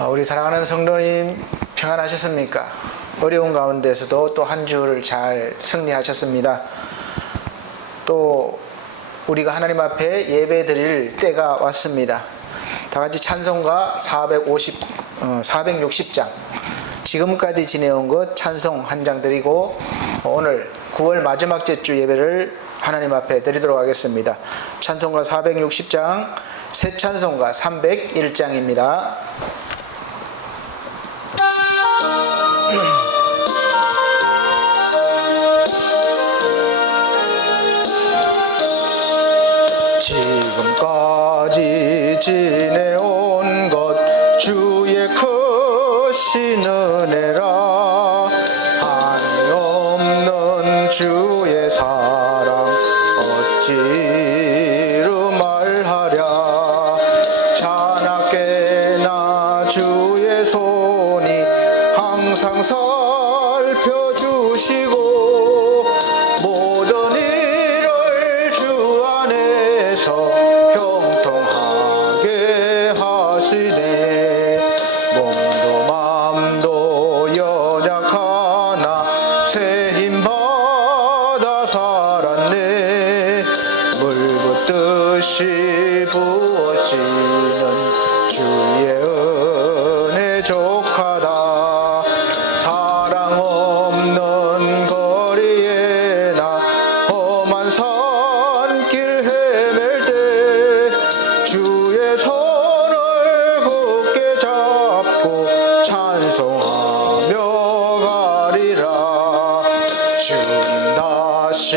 우리 사랑하는 성도님 평안하셨습니까? 어려운 가운데서도 또 한 주를 잘 승리하셨습니다. 또 우리가 하나님 앞에 예배 드릴 때가 왔습니다. 다 같이 찬송가 460장 지금까지 지내온 것 찬송 한 장 드리고 오늘 9월 마지막 주 예배를 하나님 앞에 드리도록 하겠습니다. 찬송가 460장 새 찬송가 301장입니다. 지금까지 지내온 것 주의 크신 은혜라 한이 없는 주의 사랑 어찌로 말하랴 자나깨나 주의 손이 항상 살펴주시고 모든 일을 주 안에서 형통하게 하시네 몸도 맘도 연약하나 새 힘 받아 살았네 물 붓듯이 부으시는 주의 은혜 족하다 사랑 없는 거리에 나 험한 산길 헤맬 때 주의 손을 굳게 잡고 찬송하며 가리라 주님 다시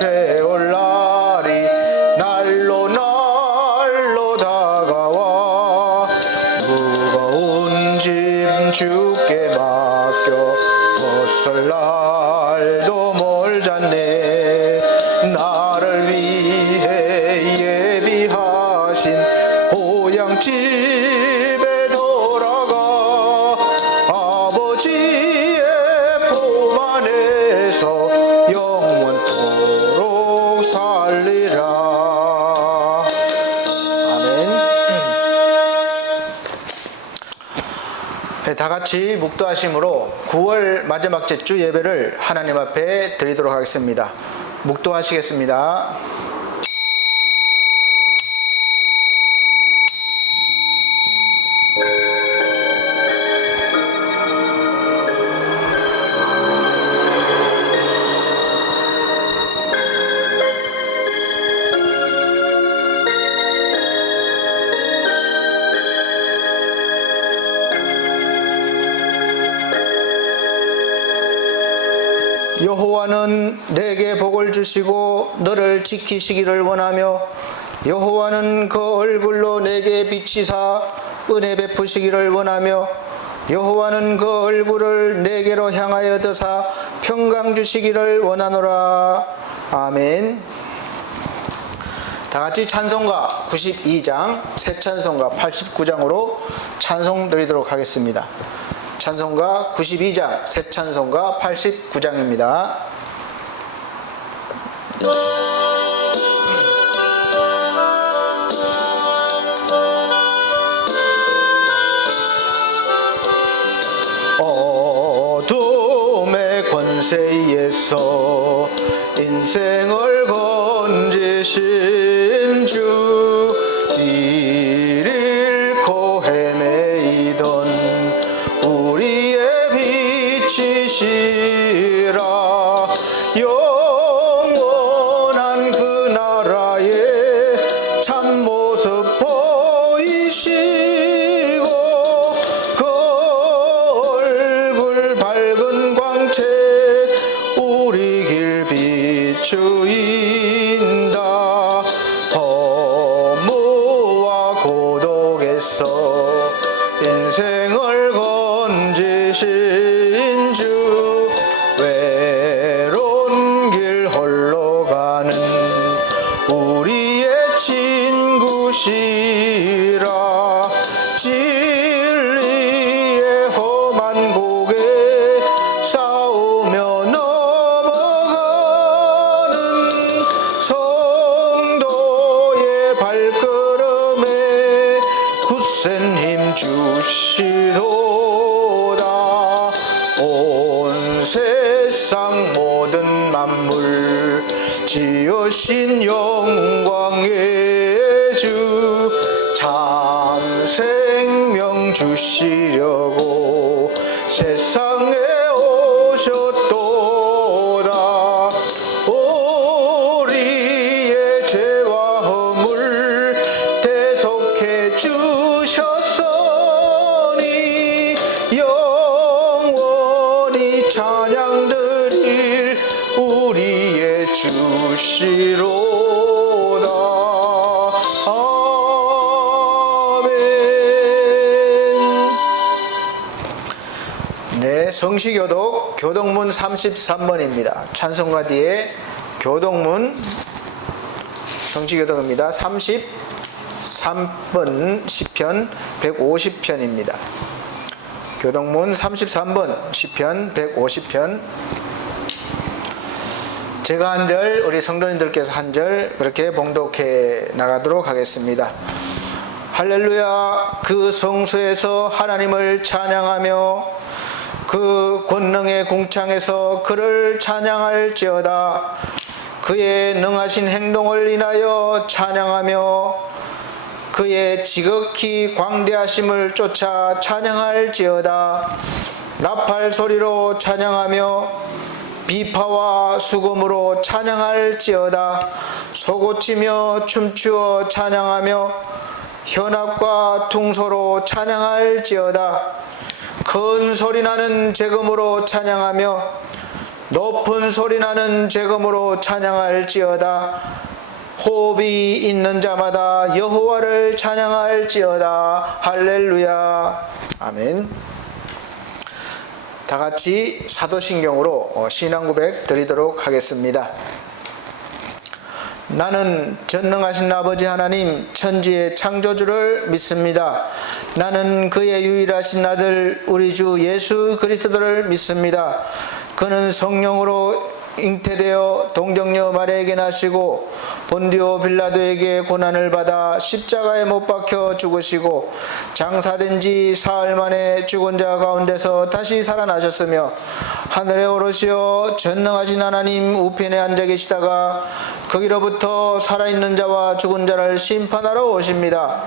배울 날이 날로 날로 다가와 무거운 짐 주께 맡겨 벗을 날도 멀잖네 나를 위해 예비하신 고향집에 돌아가 아버지의 품 안에서 영원토록 살리라 아멘. 네, 다 같이 묵도하심으로 9월 마지막 주 예배를 하나님 앞에 드리도록 하겠습니다. 묵도하시겠습니다. 여호와는 내게 복을 주시고 너를 지키시기를 원하며 여호와는 그 얼굴로 내게 비치사 은혜 베푸시기를 원하며 여호와는 그 얼굴을 내게로 향하여 드사 평강 주시기를 원하노라 아멘. 다 같이 찬송가 92장 새 찬송가 89장으로 찬송 드리도록 하겠습니다. 찬송가 92장 새 찬송가 89장입니다. 어둠의 권세에서 인생을 건지신 주 길 잃고 헤매이던 빛이시라 영원한 그 나라의 참모습 보이시고 그 얼굴 밝은 광채 우리 길 비추인다 허무와 고독에서 인생을 건지신 주 외로운 길 홀로 가는 우리의 친구시라 진리의 험한 곡에 싸우며 넘어가는 성도의 발걸음에 굳센 힘 주시도다. 온 세상 모든 만물 지으신 영광의 주 참 생명 주시려고 세상에 오셨도다. 우리의 죄와 허물 대속해 주셨으니 영원히 찬양 드릴 우리의 주시로다. 네, 성시교독 교동문 33번입니다. 찬송가 뒤에 교동문 성시교독입니다. 33번 시편 150편입니다. 교동문 33번 시편 150편. 제가 한 절, 우리 성도님들께서 한 절 그렇게 봉독해 나가도록 하겠습니다. 할렐루야. 그 성소에서 하나님을 찬양하며 그 권능의 궁창에서 그를 찬양할지어다. 그의 능하신 행동을 인하여 찬양하며 그의 지극히 광대하심을 쫓아 찬양할지어다. 나팔 소리로 찬양하며 비파와 수금으로 찬양할지어다. 소고치며 춤추어 찬양하며 현악과 퉁소로 찬양할지어다. 큰 소리나는 제금으로 찬양하며 높은 소리나는 제금으로 찬양할지어다. 호흡이 있는 자마다 여호와를 찬양할지어다. 할렐루야. 아멘. 다 같이 사도신경으로 신앙 고백 드리도록 하겠습니다. 나는 전능하신 아버지 하나님 천지의 창조주를 믿습니다. 나는 그의 유일하신 아들 우리 주 예수 그리스도를 믿습니다. 그는 성령으로 잉태되어 동정녀 마리아에게 나시고 본디오 빌라도에게 고난을 받아 십자가에 못 박혀 죽으시고 장사된 지 사흘 만에 죽은 자 가운데서 다시 살아나셨으며 하늘에 오르시어 전능하신 하나님 우편에 앉아 계시다가 거기로부터 살아있는 자와 죽은 자를 심판하러 오십니다.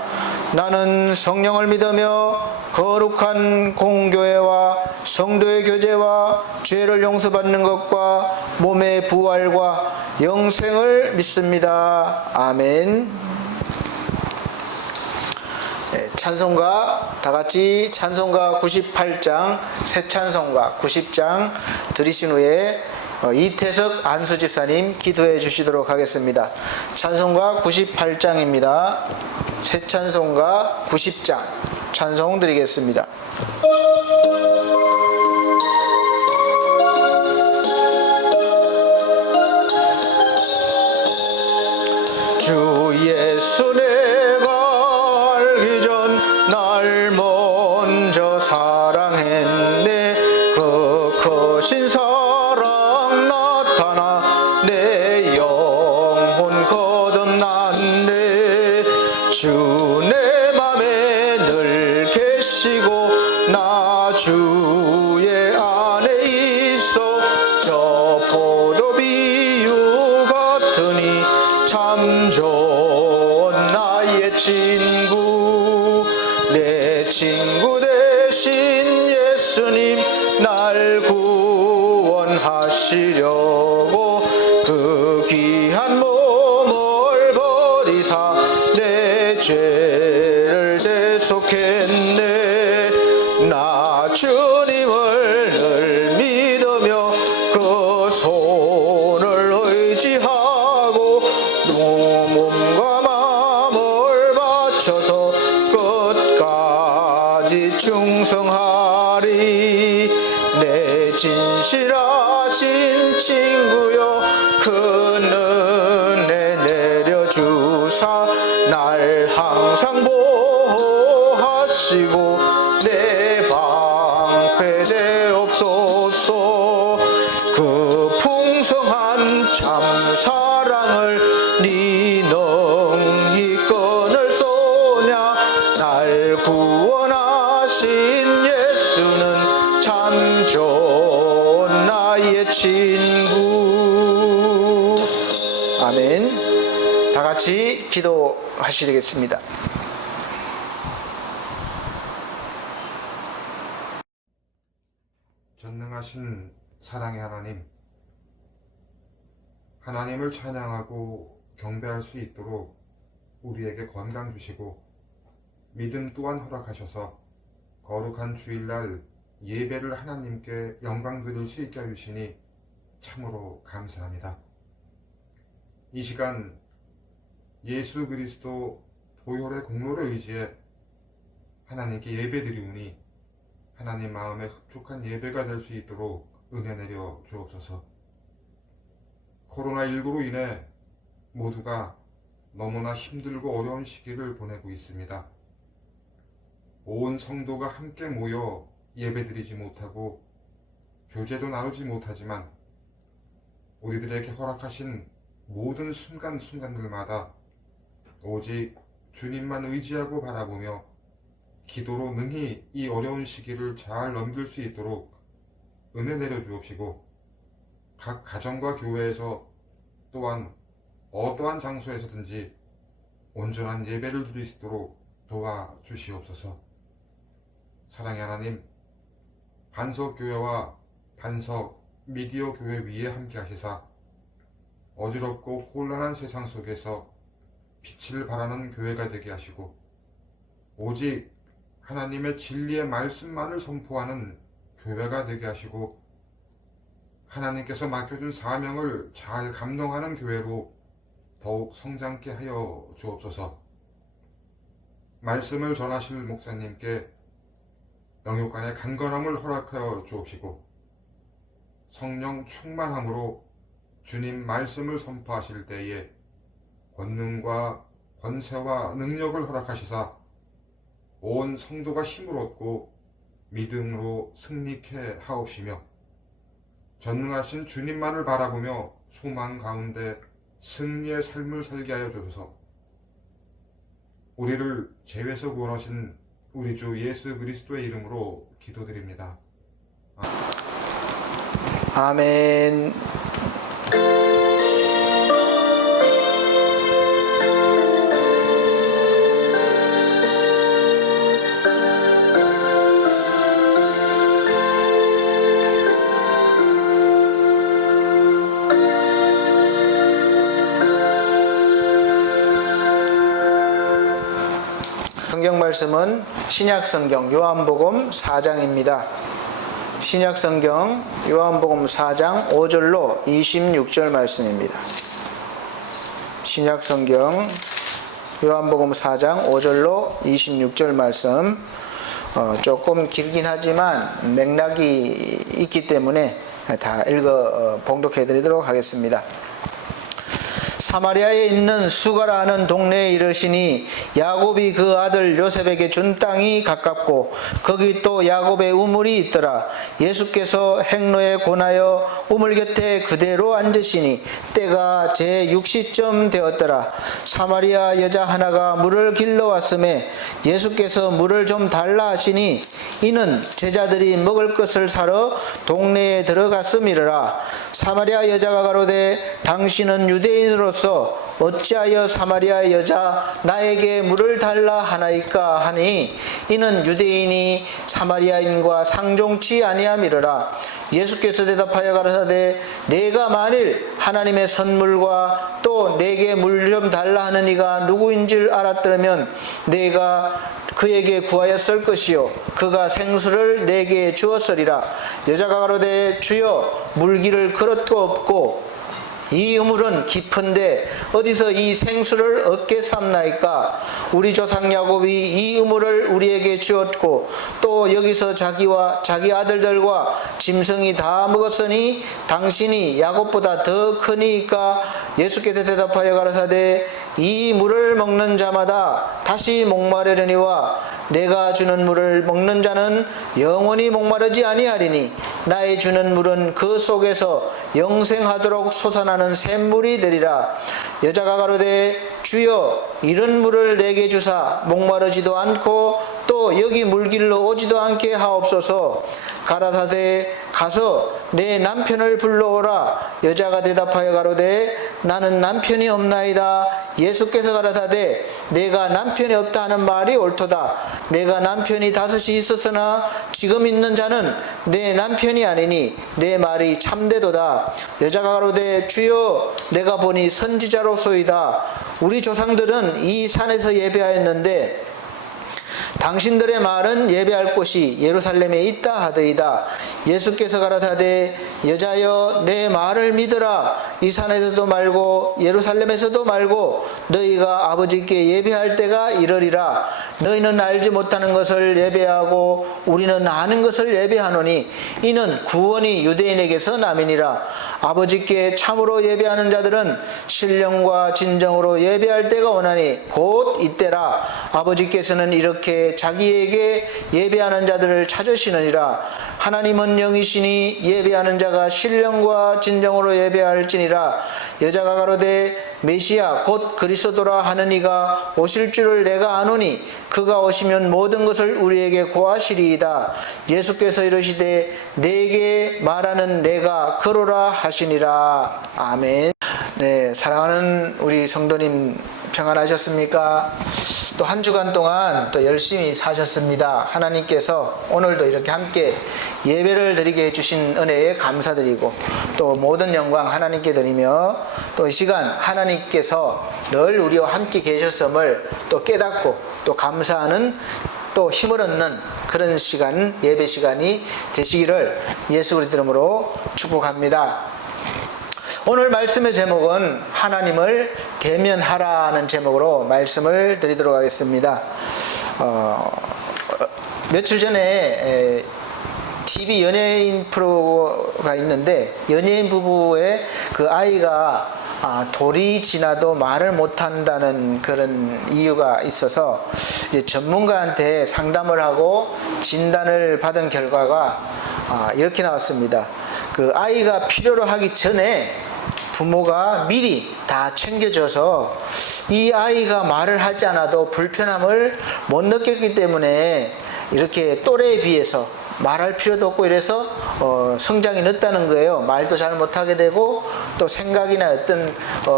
나는 성령을 믿으며 거룩한 공교회와 성도의 교제와 죄를 용서받는 것과 몸의 부활과 영생을 믿습니다. 아멘. 찬송가 다같이 찬송가 98장 새 찬송가 90장 들으신 후에 이태석 안수 집사님 기도해 주시도록 하겠습니다. 찬송가 98장입니다. 새 찬송가 90장 찬송 드리겠습니다. 주 예수 내가 알기 전 날 먼저 사랑했네. 그 크신 사랑 나타나 내 영혼 거듭났네. 주 내 맘에 늘 계시고 나 주의 안에 있어. 저 포도비유 같으니 참 좋은 나의 친구. 내 친구 대신 예수님 날 구원하시려고 그 귀한 몸을 버리사 내 죄를 대속했네. 나 주님을 늘 믿으며 그 손을 의지하고 몸과 마음을 바쳐서 끝까지 충성하리. 내 진실하신 친구여 그 은혜 내려주사 날 항상 보호하시고 내 방패 되옵소서. 그 풍성한 참 사랑을 네 능히 끊을 소냐. 날 돌아가신 예수는 참 좋은 나의 친구. 아멘. 다 같이 기도하시겠습니다. 전능하신 사랑의 하나님, 하나님을 찬양하고 경배할 수 있도록 우리에게 건강 주시고 믿음 또한 허락하셔서 거룩한 주일날 예배를 하나님께 영광 드릴 수 있게 해주시니 참으로 감사합니다. 이 시간 예수 그리스도 보혈의 공로를 의지해 하나님께 예배 드리오니 하나님 마음에 흡족한 예배가 될 수 있도록 은혜 내려 주옵소서. 코로나19로 인해 모두가 너무나 힘들고 어려운 시기를 보내고 있습니다. 온 성도가 함께 모여 예배드리지 못하고 교제도 나누지 못하지만 우리들에게 허락하신 모든 순간순간들마다 오직 주님만 의지하고 바라보며 기도로 능히 이 어려운 시기를 잘 넘길 수 있도록 은혜 내려 주옵시고, 각 가정과 교회에서 또한 어떠한 장소에서든지 온전한 예배를 드릴 수 있도록 도와주시옵소서. 사랑의 하나님, 반석교회와 반석 미디어 교회 위에 함께 하시사 어지럽고 혼란한 세상 속에서 빛을 발하는 교회가 되게 하시고, 오직 하나님의 진리의 말씀만을 선포하는 교회가 되게 하시고, 하나님께서 맡겨준 사명을 잘 감당하는 교회로 더욱 성장케 하여 주옵소서. 말씀을 전하실 목사님께 영육간의 강건함을 허락하여 주옵시고, 성령 충만함으로 주님 말씀을 선포하실 때에 권능과 권세와 능력을 허락하시사 온 성도가 힘을 얻고 믿음으로 승리케 하옵시며, 전능하신 주님만을 바라보며 소망 가운데 승리의 삶을 살게 하여 주소서. 우리를 죄에서 구원하신 우리 주 예수 그리스도의 이름으로 기도드립니다. 아멘. 성경 말씀은 신약성경 요한복음 4장입니다. 신약성경 요한복음 4장 5절로 26절 말씀입니다. 신약성경 요한복음 4장 5절로 26절 말씀, 조금 길긴 하지만 맥락이 있기 때문에 다 봉독해 드리도록 하겠습니다. 사마리아에 있는 수가라 하는 동네에 이르시니 야곱이 그 아들 요셉에게 준 땅이 가깝고 거기 또 야곱의 우물이 있더라. 예수께서 행로에 권하여 우물 곁에 그대로 앉으시니 때가 제6시쯤 되었더라. 사마리아 여자 하나가 물을 길러왔음에 예수께서 물을 좀 달라 하시니 이는 제자들이 먹을 것을 사러 동네에 들어갔음이라. 사마리아 여자가 가로되 당신은 유대인으로서 어찌하여 사마리아 여자 나에게 물을 달라 하나이까 하니 이는 유대인이 사마리아인과 상종치 아니함이러라. 예수께서 대답하여 가라사대 내가 만일 하나님의 선물과 또 내게 물 좀 달라 하는 이가 누구인 줄 알았더라면 내가 그에게 구하였을 것이요 그가 생수를 내게 주었으리라. 여자가 가로되 주여 물기를 그릇도 없고 이 우물은 깊은데 어디서 이 생수를 얻겠삼나이까? 우리 조상 야곱이 이 우물을 우리에게 주었고 또 여기서 자기와 자기 아들들과 짐승이 다 먹었으니 당신이 야곱보다 더 크니까? 예수께서 대답하여 가라사대 이 물을 먹는 자마다 다시 목마르려니와 내가 주는 물을 먹는 자는 영원히 목마르지 아니하리니 나의 주는 물은 그 속에서 영생하도록 솟아나는 샘물이 되리라. 여자가 가로되 주여 이런 물을 내게 주사 목마르지도 않고 또 여기 물길로 오지도 않게 하옵소서. 가라사대 가서 내 남편을 불러오라. 여자가 대답하여 가로되 나는 남편이 없나이다. 예수께서 가라사대 내가 남편이 없다 하는 말이 옳도다. 내가 남편이 5이 있었으나 지금 있는 자는 내 남편이 아니니 내 말이 참되도다. 여자가 가로되 주여 내가 보니 선지자로소이다. 우리 조상들은 이 산에서 예배하였는데 당신들의 말은 예배할 곳이 예루살렘에 있다 하더이다. 예수께서 가라사대 여자여 내 말을 믿으라. 이 산에서도 말고 예루살렘에서도 말고 너희가 아버지께 예배할 때가 이르리라. 너희는 알지 못하는 것을 예배하고 우리는 아는 것을 예배하노니 이는 구원이 유대인에게서 남이니라. 아버지께 참으로 예배하는 자들은 신령과 진정으로 예배할 때가 오나니 곧 이때라. 아버지께서는 이렇게 자기에게 예배하는 자들을 찾으시느니라. 하나님은 영이시니 예배하는 자가 신령과 진정으로 예배할지니라. 여자가 가로되 메시아 곧 그리스도라 하는 이가 오실 줄을 내가 아노니 그가 오시면 모든 것을 우리에게 고하시리이다. 예수께서 이르시되 내게 말하는 내가 그로라 하시니라. 아멘. 네, 사랑하는 우리 성도님 평안하셨습니까? 또 한 주간 동안 또 열심히 사셨습니다. 하나님께서 오늘도 이렇게 함께 예배를 드리게 해주신 은혜에 감사드리고 또 모든 영광 하나님께 드리며 또 이 시간 하나님께서 늘 우리와 함께 계셨음을 또 깨닫고 또 감사하는 또 힘을 얻는 그런 시간, 예배 시간이 되시기를 예수 그리스도 이름으로 축복합니다. 오늘 말씀의 제목은 하나님을 대면하라는 제목으로 말씀을 드리도록 하겠습니다. 며칠 전에 TV 연예인 프로가 있는데 연예인 부부의 그 아이가 돌이 지나도 말을 못한다는 그런 이유가 있어서 이제 전문가한테 상담을 하고 진단을 받은 결과가 이렇게 나왔습니다. 그 아이가 필요로 하기 전에 부모가 미리 다 챙겨줘서 이 아이가 말을 하지 않아도 불편함을 못 느꼈기 때문에 이렇게 또래에 비해서 말할 필요도 없고 이래서 성장이 늦다는 거예요. 말도 잘 못하게 되고 또 생각이나 어떤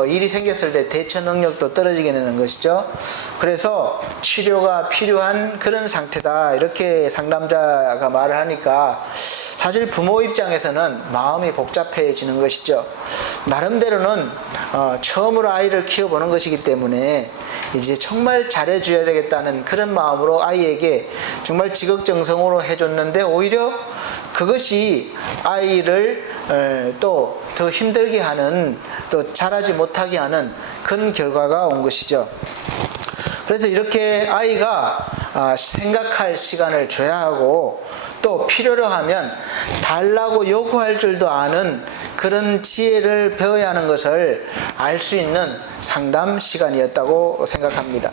일이 생겼을 때 대처 능력도 떨어지게 되는 것이죠. 그래서 치료가 필요한 그런 상태다 이렇게 상담자가 말을 하니까 사실 부모 입장에서는 마음이 복잡해지는 것이죠. 나름대로는 처음으로 아이를 키워보는 것이기 때문에 이제 정말 잘해줘야 되겠다는 그런 마음으로 아이에게 정말 지극정성으로 해줬는데 오히려 그것이 아이를 또 더 힘들게 하는 또 잘하지 못하게 하는 그런 결과가 온 것이죠. 그래서 이렇게 아이가 생각할 시간을 줘야 하고 또 필요로 하면 달라고 요구할 줄도 아는 그런 지혜를 배워야 하는 것을 알 수 있는 상담 시간이었다고 생각합니다.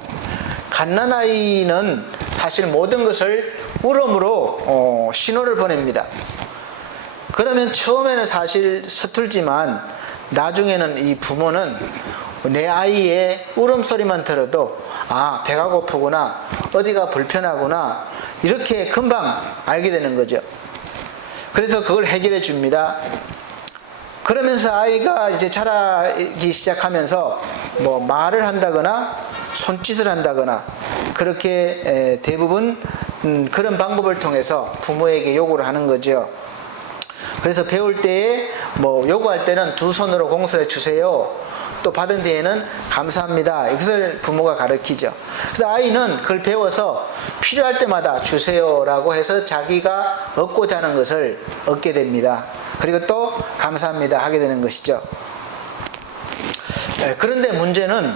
갓난아이는 사실 모든 것을 울음으로 신호를 보냅니다. 그러면 처음에는 사실 서툴지만 나중에는 이 부모는 내 아이의 울음소리만 들어도 배가 고프구나, 어디가 불편하구나 이렇게 금방 알게 되는 거죠. 그래서 그걸 해결해 줍니다. 그러면서 아이가 이제 자라기 시작하면서 뭐 말을 한다거나 손짓을 한다거나 그렇게 대부분 그런 방법을 통해서 부모에게 요구를 하는 거죠. 그래서 배울 때에 뭐 요구할 때는 두 손으로 공손해 주세요. 또 받은 뒤에는 감사합니다. 이것을 부모가 가르치죠. 그래서 아이는 그걸 배워서 필요할 때마다 주세요라고 해서 자기가 얻고자 하는 것을 얻게 됩니다. 그리고 또 감사합니다 하게 되는 것이죠. 그런데 문제는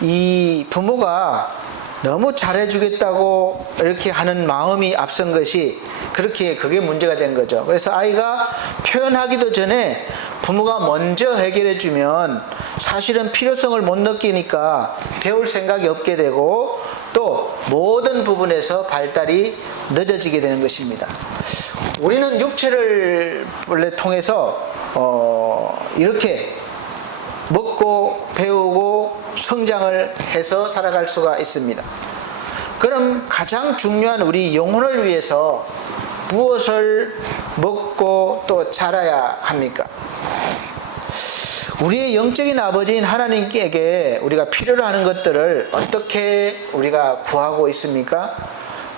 이 부모가 너무 잘해주겠다고 이렇게 하는 마음이 앞선 것이 그게 문제가 된 거죠. 그래서 아이가 표현하기도 전에 부모가 먼저 해결해 주면 사실은 필요성을 못 느끼니까 배울 생각이 없게 되고 또 모든 부분에서 발달이 늦어지게 되는 것입니다. 우리는 육체를 원래 통해서 이렇게 먹고 배우고 성장을 해서 살아갈 수가 있습니다. 그럼 가장 중요한 우리 영혼을 위해서 무엇을 먹고 또 자라야 합니까? 우리의 영적인 아버지인 하나님께 우리가 필요로 하는 것들을 어떻게 우리가 구하고 있습니까?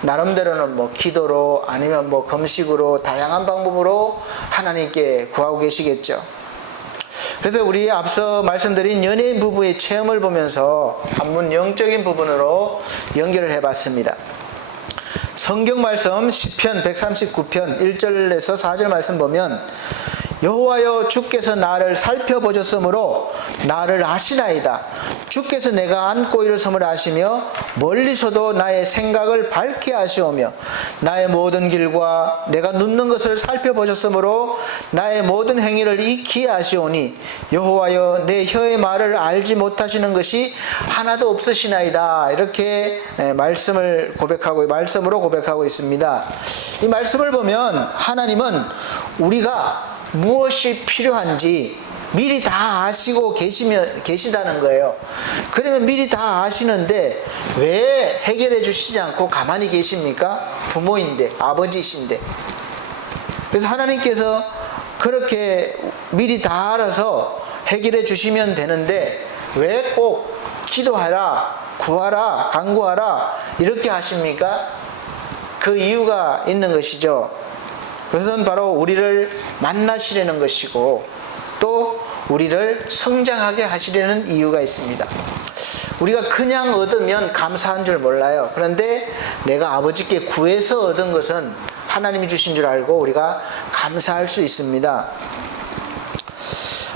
나름대로는 뭐 기도로 아니면 뭐 금식으로 다양한 방법으로 하나님께 구하고 계시겠죠. 그래서 우리 앞서 말씀드린 연예인 부부의 체험을 보면서 한번 영적인 부분으로 연결을 해봤습니다. 성경 말씀 시편 139편 1절에서 4절 말씀 보면 여호와여 주께서 나를 살펴보셨으므로 나를 아시나이다. 주께서 내가 앉고 일어섬을 아시며 멀리서도 나의 생각을 밝게 아시오며 나의 모든 길과 내가 눕는 것을 살펴보셨으므로 나의 모든 행위를 익히 아시오니 여호와여 내 혀의 말을 알지 못하시는 것이 하나도 없으시나이다. 이렇게 말씀으로 고백하고 있습니다. 이 말씀을 보면 하나님은 우리가 무엇이 필요한지 미리 다 아시고 계시다는 거예요. 그러면 미리 다 아시는데 왜 해결해 주시지 않고 가만히 계십니까? 부모인데, 아버지이신데. 그래서 하나님께서 그렇게 미리 다 알아서 해결해 주시면 되는데 왜 꼭 기도하라, 구하라, 간구하라 이렇게 하십니까? 그 이유가 있는 것이죠. 그것은 바로 우리를 만나시려는 것이고 또 우리를 성장하게 하시려는 이유가 있습니다. 우리가 그냥 얻으면 감사한 줄 몰라요. 그런데 내가 아버지께 구해서 얻은 것은 하나님이 주신 줄 알고 우리가 감사할 수 있습니다.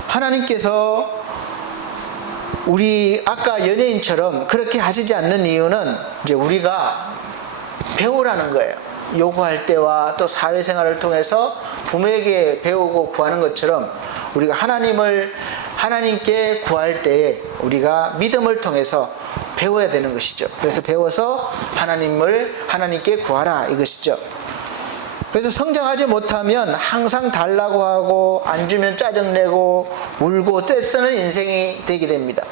하나님께서 우리 아까 연예인처럼 그렇게 하시지 않는 이유는 이제 우리가 배우라는 거예요. 요구할 때와 또 사회생활을 통해서 부모에게 배우고 구하는 것처럼 우리가 하나님께 구할 때에 우리가 믿음을 통해서 배워야 되는 것이죠. 그래서 배워서 하나님께 구하라 이것이죠. 그래서 성장하지 못하면 항상 달라고 하고 안 주면 짜증내고 울고 떼쓰는 인생이 되게 됩니다.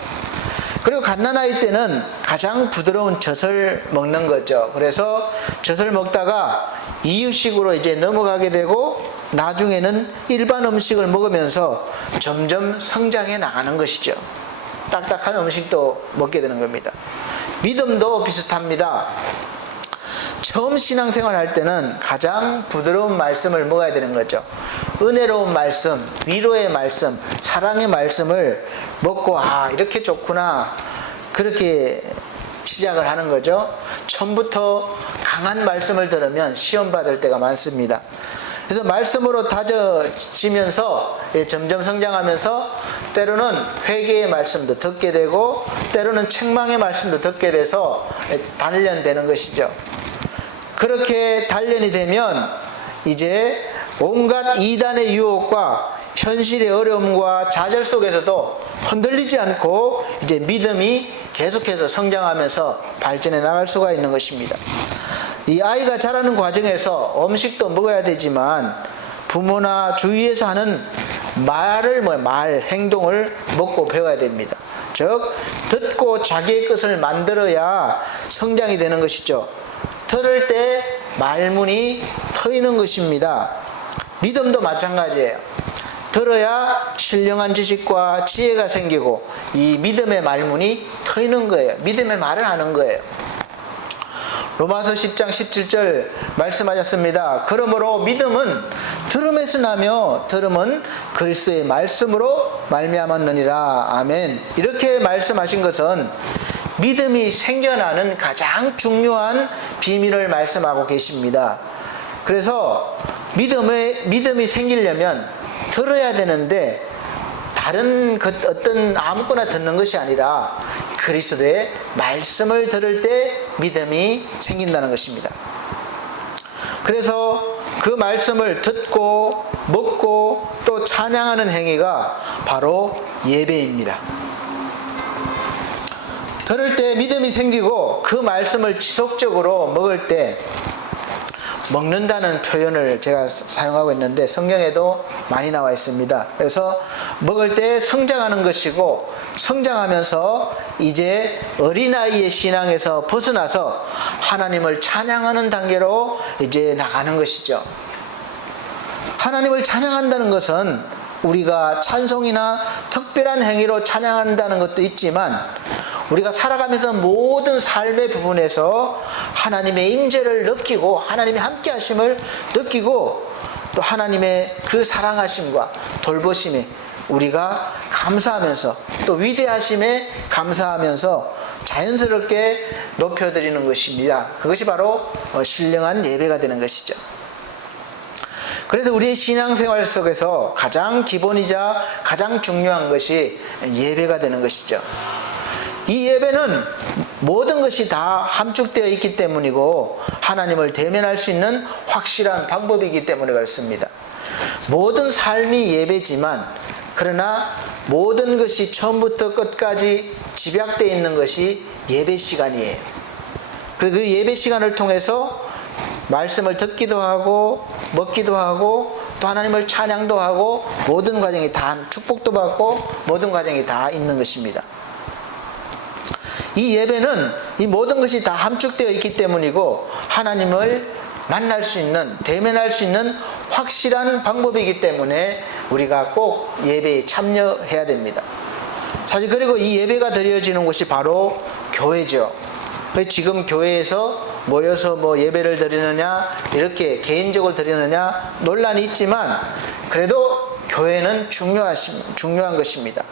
그리고 갓난아이 때는 가장 부드러운 젖을 먹는 거죠. 그래서 젖을 먹다가 이유식으로 이제 넘어가게 되고 나중에는 일반 음식을 먹으면서 점점 성장해 나가는 것이죠. 딱딱한 음식도 먹게 되는 겁니다. 믿음도 비슷합니다. 처음 신앙생활 할 때는 가장 부드러운 말씀을 먹어야 되는 거죠. 은혜로운 말씀, 위로의 말씀, 사랑의 말씀을 먹고 이렇게 좋구나 그렇게 시작을 하는 거죠. 처음부터 강한 말씀을 들으면 시험 받을 때가 많습니다. 그래서 말씀으로 다져지면서 점점 성장하면서 때로는 회개의 말씀도 듣게 되고 때로는 책망의 말씀도 듣게 돼서 단련되는 것이죠. 그렇게 단련이 되면 이제 온갖 이단의 유혹과 현실의 어려움과 좌절 속에서도 흔들리지 않고 이제 믿음이 계속해서 성장하면서 발전해 나갈 수가 있는 것입니다. 이 아이가 자라는 과정에서 음식도 먹어야 되지만 부모나 주위에서 하는 행동을 먹고 배워야 됩니다. 즉 듣고 자기의 것을 만들어야 성장이 되는 것이죠. 들을 때 말문이 트이는 것입니다. 믿음도 마찬가지예요. 들어야 신령한 지식과 지혜가 생기고 이 믿음의 말문이 트이는 거예요. 믿음의 말을 하는 거예요. 로마서 10장 17절 말씀하셨습니다. 그러므로 믿음은 들음에서 나며 들음은 그리스도의 말씀으로 말미암았느니라. 아멘. 이렇게 말씀하신 것은 믿음이 생겨나는 가장 중요한 비밀을 말씀하고 계십니다. 그래서 믿음이 생기려면 들어야 되는데 다른 어떤 아무거나 듣는 것이 아니라 그리스도의 말씀을 들을 때 믿음이 생긴다는 것입니다. 그래서 그 말씀을 듣고 먹고 또 찬양하는 행위가 바로 예배입니다. 들을 때 믿음이 생기고 그 말씀을 지속적으로 먹을 때 먹는다는 표현을 제가 사용하고 있는데 성경에도 많이 나와 있습니다. 그래서 먹을 때 성장하는 것이고 성장하면서 이제 어린아이의 신앙에서 벗어나서 하나님을 찬양하는 단계로 이제 나가는 것이죠. 하나님을 찬양한다는 것은 우리가 찬송이나 특별한 행위로 찬양한다는 것도 있지만 우리가 살아가면서 모든 삶의 부분에서 하나님의 임재를 느끼고 하나님의 함께 하심을 느끼고 또 하나님의 그 사랑하심과 돌보심에 우리가 감사하면서 또 위대하심에 감사하면서 자연스럽게 높여드리는 것입니다. 그것이 바로 신령한 예배가 되는 것이죠. 그래서 우리의 신앙생활 속에서 가장 기본이자 가장 중요한 것이 예배가 되는 것이죠. 이 예배는 모든 것이 다 함축되어 있기 때문이고 하나님을 대면할 수 있는 확실한 방법이기 때문에 그렇습니다. 모든 삶이 예배지만 그러나 모든 것이 처음부터 끝까지 집약되어 있는 것이 예배 시간이에요. 그 예배 시간을 통해서 말씀을 듣기도 하고 먹기도 하고 또 하나님을 찬양도 하고 모든 과정이 다 축복도 받고 모든 과정이 다 있는 것입니다. 이 예배는 이 모든 것이 다 함축되어 있기 때문이고 하나님을 만날 수 있는 대면할 수 있는 확실한 방법이기 때문에 우리가 꼭 예배에 참여해야 됩니다. 사실 그리고 이 예배가 드려지는 곳이 바로 교회죠. 지금 교회에서 모여서 예배를 드리느냐 이렇게 개인적으로 드리느냐 논란이 있지만 그래도 교회는 중요한 것입니다.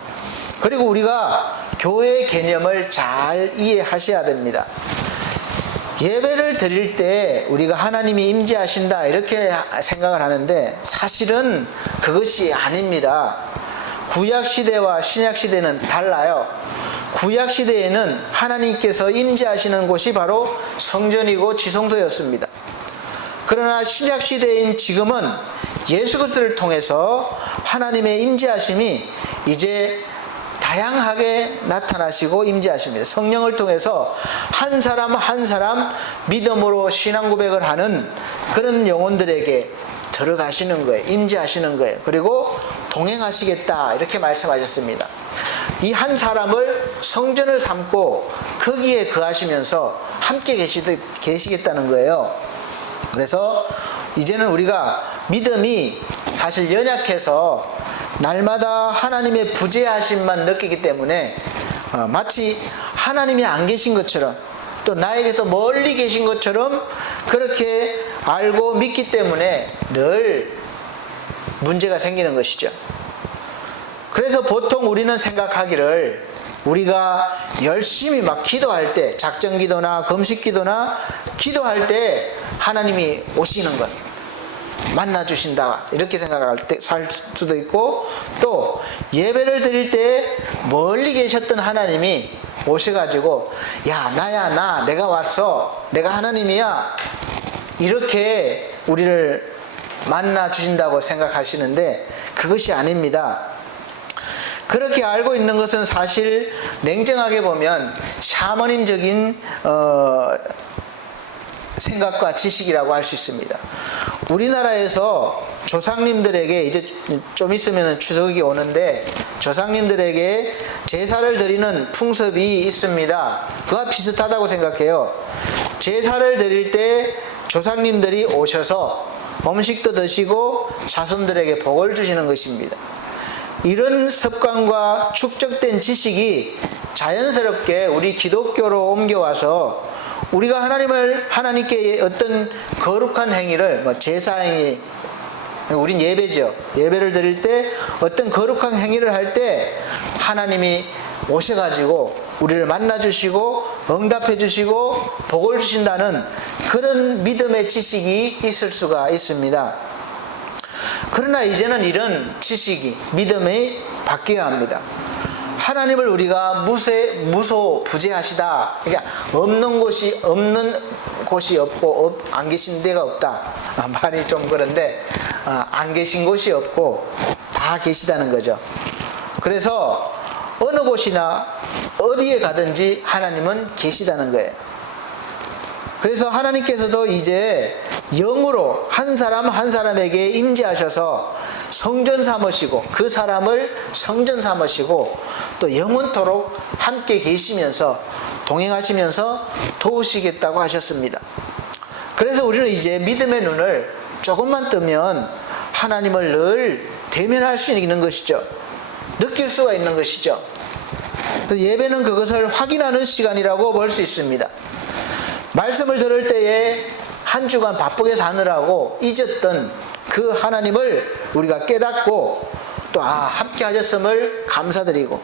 그리고 우리가 교회의 개념을 잘 이해하셔야 됩니다. 예배를 드릴 때 우리가 하나님이 임재하신다 이렇게 생각을 하는데 사실은 그것이 아닙니다. 구약시대와 신약시대는 달라요. 구약시대에는 하나님께서 임재하시는 곳이 바로 성전이고 지성소였습니다. 그러나 신약시대인 지금은 예수 그리스도를 통해서 하나님의 임재하심이 이제 다양하게 나타나시고 임재하십니다. 성령을 통해서 한 사람 한 사람 믿음으로 신앙 고백을 하는 그런 영혼들에게 들어가시는 거예요. 임재하시는 거예요. 그리고 동행하시겠다 이렇게 말씀하셨습니다. 이 한 사람을 성전을 삼고 거기에 거하시면서 함께 계시겠다는 거예요. 그래서 이제는 우리가 믿음이 사실 연약해서 날마다 하나님의 부재하심만 느끼기 때문에 마치 하나님이 안 계신 것처럼 또 나에게서 멀리 계신 것처럼 그렇게 알고 믿기 때문에 늘 문제가 생기는 것이죠. 그래서 보통 우리는 생각하기를 우리가 열심히 막 기도할 때 작전 기도나 금식 기도나 기도할 때 하나님이 오시는 것 만나 주신다 이렇게 생각할 때 살 수도 있고 또 예배를 드릴 때 멀리 계셨던 하나님이 오셔가지고 야 나야 나 내가 왔어 내가 하나님이야 이렇게 우리를 만나 주신다고 생각하시는데 그것이 아닙니다. 그렇게 알고 있는 것은 사실 냉정하게 보면 샤머님적인 생각과 지식이라고 할 수 있습니다. 우리나라에서 조상님들에게 이제 좀 있으면 추석이 오는데 조상님들에게 제사를 드리는 풍습이 있습니다. 그와 비슷하다고 생각해요. 제사를 드릴 때 조상님들이 오셔서 음식도 드시고 자손들에게 복을 주시는 것입니다. 이런 습관과 축적된 지식이 자연스럽게 우리 기독교로 옮겨와서 우리가 하나님께 어떤 거룩한 행위를 제사 행위 우린 예배죠. 예배를 드릴 때 어떤 거룩한 행위를 할 때 하나님이 오셔가지고 우리를 만나주시고 응답해주시고 복을 주신다는 그런 믿음의 지식이 있을 수가 있습니다. 그러나 이제는 이런 지식이 믿음이 바뀌어야 합니다. 하나님을 우리가 무소부재하시다. 그러니까 없는 곳이 없고 안 계신 데가 없다. 말이 좀 그런데 안 계신 곳이 없고 다 계시다는 거죠. 그래서 어느 곳이나 어디에 가든지 하나님은 계시다는 거예요. 그래서 하나님께서도 이제 영으로 한 사람 한 사람에게 임재하셔서 성전 삼으시고 그 사람을 성전 삼으시고 또 영원토록 함께 계시면서 동행하시면서 도우시겠다고 하셨습니다. 그래서 우리는 이제 믿음의 눈을 조금만 뜨면 하나님을 늘 대면할 수 있는 것이죠. 느낄 수가 있는 것이죠. 그래서 예배는 그것을 확인하는 시간이라고 볼 수 있습니다. 말씀을 들을 때에 한 주간 바쁘게 사느라고 잊었던 그 하나님을 우리가 깨닫고 또 함께 하셨음을 감사드리고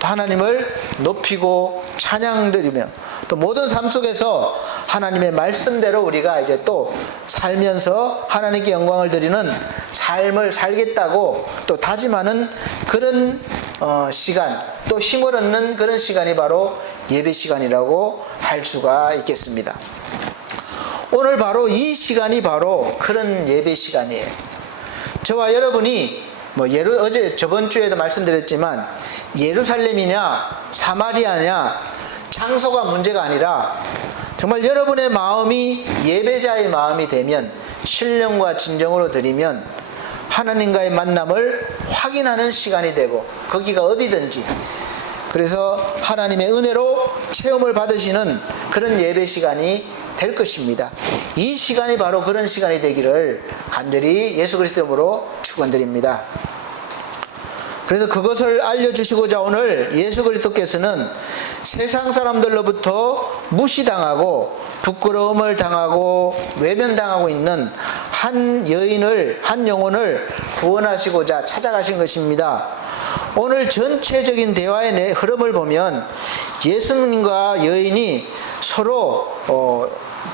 또 하나님을 높이고 찬양드리며 또 모든 삶 속에서 하나님의 말씀대로 우리가 이제 또 살면서 하나님께 영광을 드리는 삶을 살겠다고 또 다짐하는 그런 시간, 또 힘을 얻는 그런 시간이 바로 예배 시간이라고 할 수가 있겠습니다. 오늘 바로 이 시간이 바로 그런 예배 시간이에요. 저와 여러분이 어제 저번 주에도 말씀드렸지만 예루살렘이냐 사마리아냐 장소가 문제가 아니라 정말 여러분의 마음이 예배자의 마음이 되면 신령과 진정으로 드리면 하나님과의 만남을 확인하는 시간이 되고 거기가 어디든지 그래서 하나님의 은혜로 체험을 받으시는 그런 예배 시간이 될 것입니다. 이 시간이 바로 그런 시간이 되기를 간절히 예수 그리스도 이름으로 축원드립니다. 그래서 그것을 알려주시고자 오늘 예수 그리스도께서는 세상 사람들로부터 무시당하고 부끄러움을 당하고 외면당하고 있는 한 여인을, 한 영혼을 구원하시고자 찾아가신 것입니다. 오늘 전체적인 대화의 흐름을 보면 예수님과 여인이 서로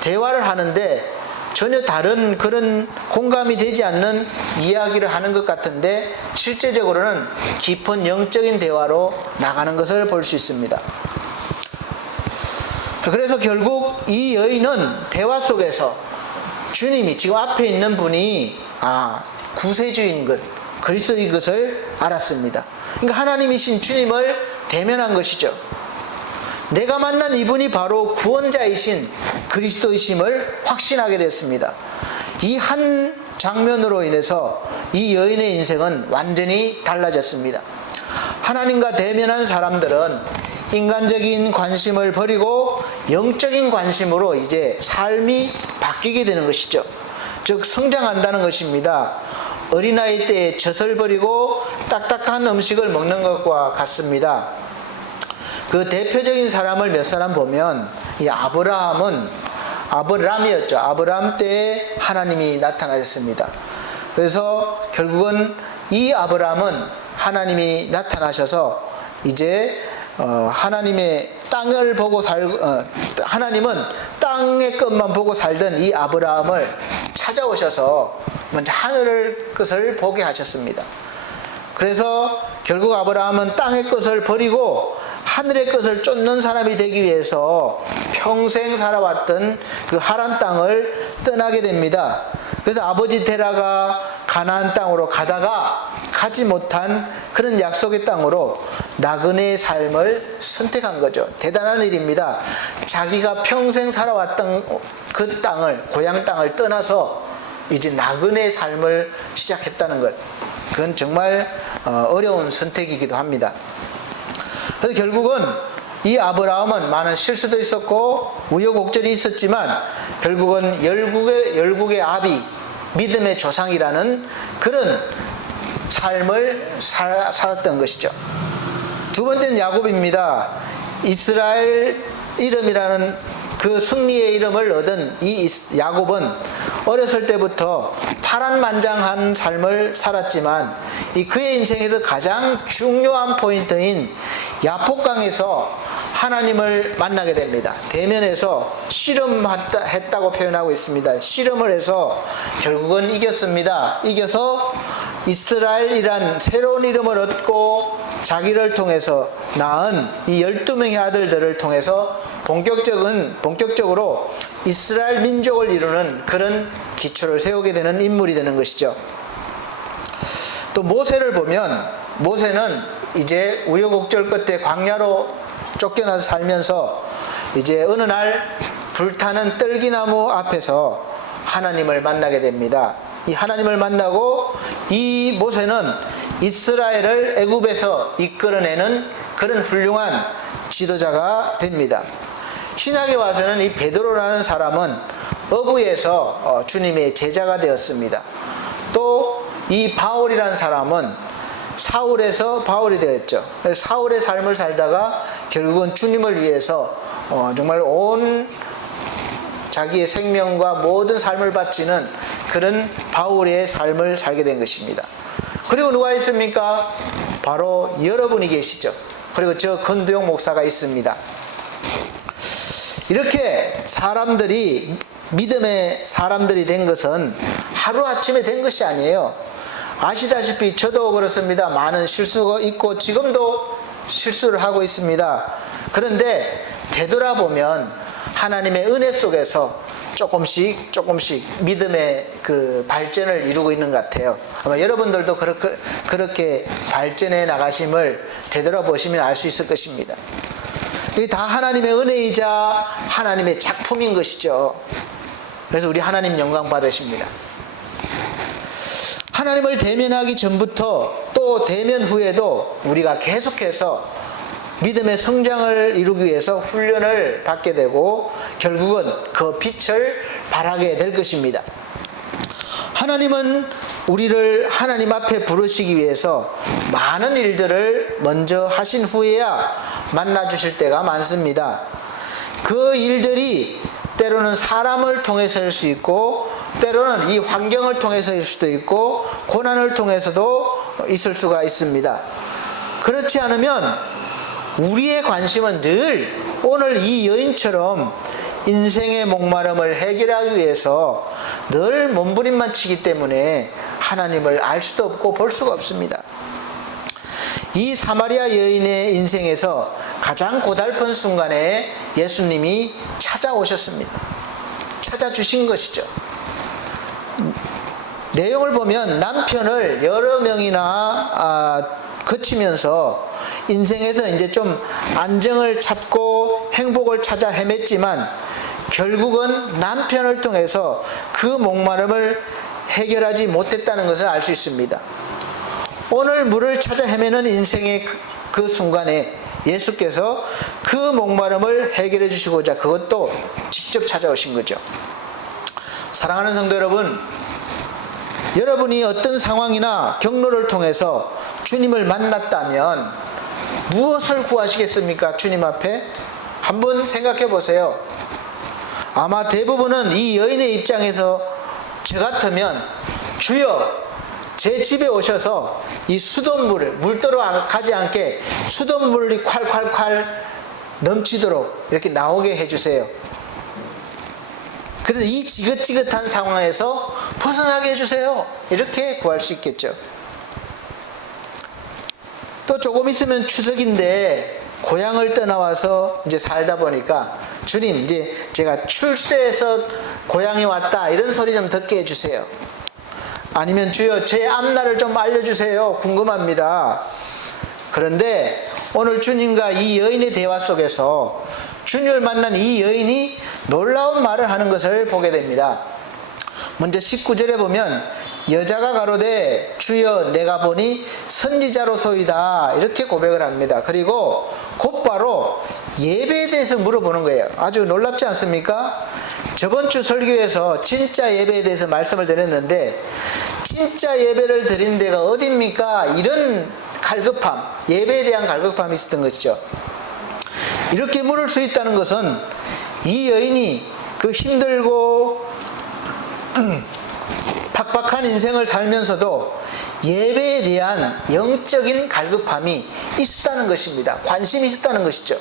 대화를 하는데 전혀 다른 그런 공감이 되지 않는 이야기를 하는 것 같은데 실제적으로는 깊은 영적인 대화로 나가는 것을 볼 수 있습니다. 그래서 결국 이 여인은 대화 속에서 주님이 지금 앞에 있는 분이 구세주인 것, 그리스도인 것을 알았습니다. 그러니까 하나님이신 주님을 대면한 것이죠. 내가 만난 이분이 바로 구원자이신 그리스도이심을 확신하게 됐습니다. 이 한 장면으로 인해서 이 여인의 인생은 완전히 달라졌습니다. 하나님과 대면한 사람들은 인간적인 관심을 버리고 영적인 관심으로 이제 삶이 바뀌게 되는 것이죠. 즉 성장한다는 것입니다. 어린아이 때의 젖을 버리고 딱딱한 음식을 먹는 것과 같습니다. 그 대표적인 사람을 몇 사람 보면 이 아브라함이었죠. 아브라함 때에 하나님이 나타나셨습니다. 그래서 결국은 이 아브라함은 하나님이 나타나셔서 이제 하나님의 땅을 보고 하나님은 땅의 것만 보고 살던 이 아브라함을 찾아오셔서 먼저 하늘의 것을 보게 하셨습니다. 그래서 결국 아브라함은 땅의 것을 버리고 하늘의 것을 쫓는 사람이 되기 위해서 평생 살아왔던 그 하란 땅을 떠나게 됩니다. 그래서 아버지 데라가 가나안 땅으로 가다가 가지 못한 그런 약속의 땅으로 나그네의 삶을 선택한 거죠. 대단한 일입니다. 자기가 평생 살아왔던 그 땅을, 고향 땅을 떠나서 이제 나그네의 삶을 시작했다는 것. 그건 정말 어려운 선택이기도 합니다. 그래서 결국은 이 아브라함은 많은 실수도 있었고 우여곡절이 있었지만 결국은 열국의 아비, 믿음의 조상이라는 그런 삶을 살았던 것이죠. 두 번째는 야곱입니다. 이스라엘 이름이라는 그 승리의 이름을 얻은 이 야곱은 어렸을 때부터 파란만장한 삶을 살았지만 이 그의 인생에서 가장 중요한 포인트인 야복강에서 하나님을 만나게 됩니다. 대면해서 씨름했다고 표현하고 있습니다. 씨름을 해서 결국은 이겼습니다. 이겨서 이스라엘이란 새로운 이름을 얻고 자기를 통해서 낳은 이 12명의 아들들을 통해서 본격적으로 이스라엘 민족을 이루는 그런 기초를 세우게 되는 인물이 되는 것이죠. 또 모세를 보면 모세는 이제 우여곡절 끝에 광야로 쫓겨나서 살면서 이제 어느 날 불타는 떨기나무 앞에서 하나님을 만나게 됩니다. 이 하나님을 만나고 이 모세는 이스라엘을 애굽에서 이끌어내는 그런 훌륭한 지도자가 됩니다. 신약에 와서는 이 베드로라는 사람은 어부에서 주님의 제자가 되었습니다. 또 이 바울이라는 사람은 사울에서 바울이 되었죠. 사울의 삶을 살다가 결국은 주님을 위해서 정말 온 자기의 생명과 모든 삶을 바치는 그런 바울의 삶을 살게 된 것입니다. 그리고 누가 있습니까? 바로 여러분이 계시죠. 그리고 저 건두용 목사가 있습니다. 이렇게 사람들이 믿음의 사람들이 된 것은 하루아침에 된 것이 아니에요. 아시다시피 저도 그렇습니다. 많은 실수가 있고 지금도 실수를 하고 있습니다. 그런데 되돌아보면 하나님의 은혜 속에서 조금씩 믿음의 그 발전을 이루고 있는 것 같아요. 아마 여러분들도 그렇게 발전해 나가심을 되돌아보시면 알 수 있을 것입니다. 이게 다 하나님의 은혜이자 하나님의 작품인 것이죠. 그래서 우리 하나님 영광 받으십니다. 하나님을 대면하기 전부터 또 대면 후에도 우리가 계속해서 믿음의 성장을 이루기 위해서 훈련을 받게 되고 결국은 그 빛을 발하게 될 것입니다. 하나님은 우리를 하나님 앞에 부르시기 위해서 많은 일들을 먼저 하신 후에야 만나 주실 때가 많습니다. 그 일들이 때로는 사람을 통해서일 수 있고 때로는 이 환경을 통해서일 수도 있고 고난을 통해서도 있을 수가 있습니다. 그렇지 않으면 우리의 관심은 늘 오늘 이 여인처럼 인생의 목마름을 해결하기 위해서 늘 몸부림만 치기 때문에 하나님을 알 수도 없고 볼 수가 없습니다. 이 사마리아 여인의 인생에서 가장 고달픈 순간에 예수님이 찾아오셨습니다. 찾아주신 것이죠. 내용을 보면 남편을 여러 명이나 거치면서 인생에서 이제 좀 안정을 찾고 행복을 찾아 헤맸지만 결국은 남편을 통해서 그 목마름을 해결하지 못했다는 것을 알 수 있습니다. 오늘 물을 찾아 헤매는 인생의 그 순간에 예수께서 그 목마름을 해결해 주시고자 그것도 직접 찾아오신 거죠. 사랑하는 성도 여러분, 여러분이 어떤 상황이나 경로를 통해서 주님을 만났다면 무엇을 구하시겠습니까? 주님 앞에 한번 생각해 보세요. 아마 대부분은 이 여인의 입장에서 저 같으면 주여 제 집에 오셔서 이 수돗물을 물도로 가지 않게 수돗물이 콸콸콸 넘치도록 이렇게 나오게 해주세요. 그래서 이 지긋지긋한 상황에서 벗어나게 해주세요. 이렇게 구할 수 있겠죠. 또 조금 있으면 추석인데 고향을 떠나와서 이제 살다 보니까 주님 이제 제가 출세해서 고향에 왔다 이런 소리 좀 듣게 해주세요. 아니면 주여 제 앞날을 좀 알려주세요. 궁금합니다. 그런데 오늘 주님과 이 여인의 대화 속에서 주님을 만난 이 여인이 놀라운 말을 하는 것을 보게 됩니다. 먼저 19절에 보면 여자가 가로되 주여 내가 보니 선지자로소이다 이렇게 고백을 합니다. 그리고 곧바로 예배에 대해서 물어보는 거예요. 아주 놀랍지 않습니까? 저번 주 설교에서 진짜 예배에 대해서 말씀을 드렸는데 진짜 예배를 드린 데가 어디입니까? 이런 갈급함, 예배에 대한 갈급함이 있었던 것이죠. 이렇게 물을 수 있다는 것은 이 여인이 그 힘들고 팍팍한 인생을 살면서도 예배에 대한 영적인 갈급함이 있었다는 것입니다. 관심이 있었다는 것이죠.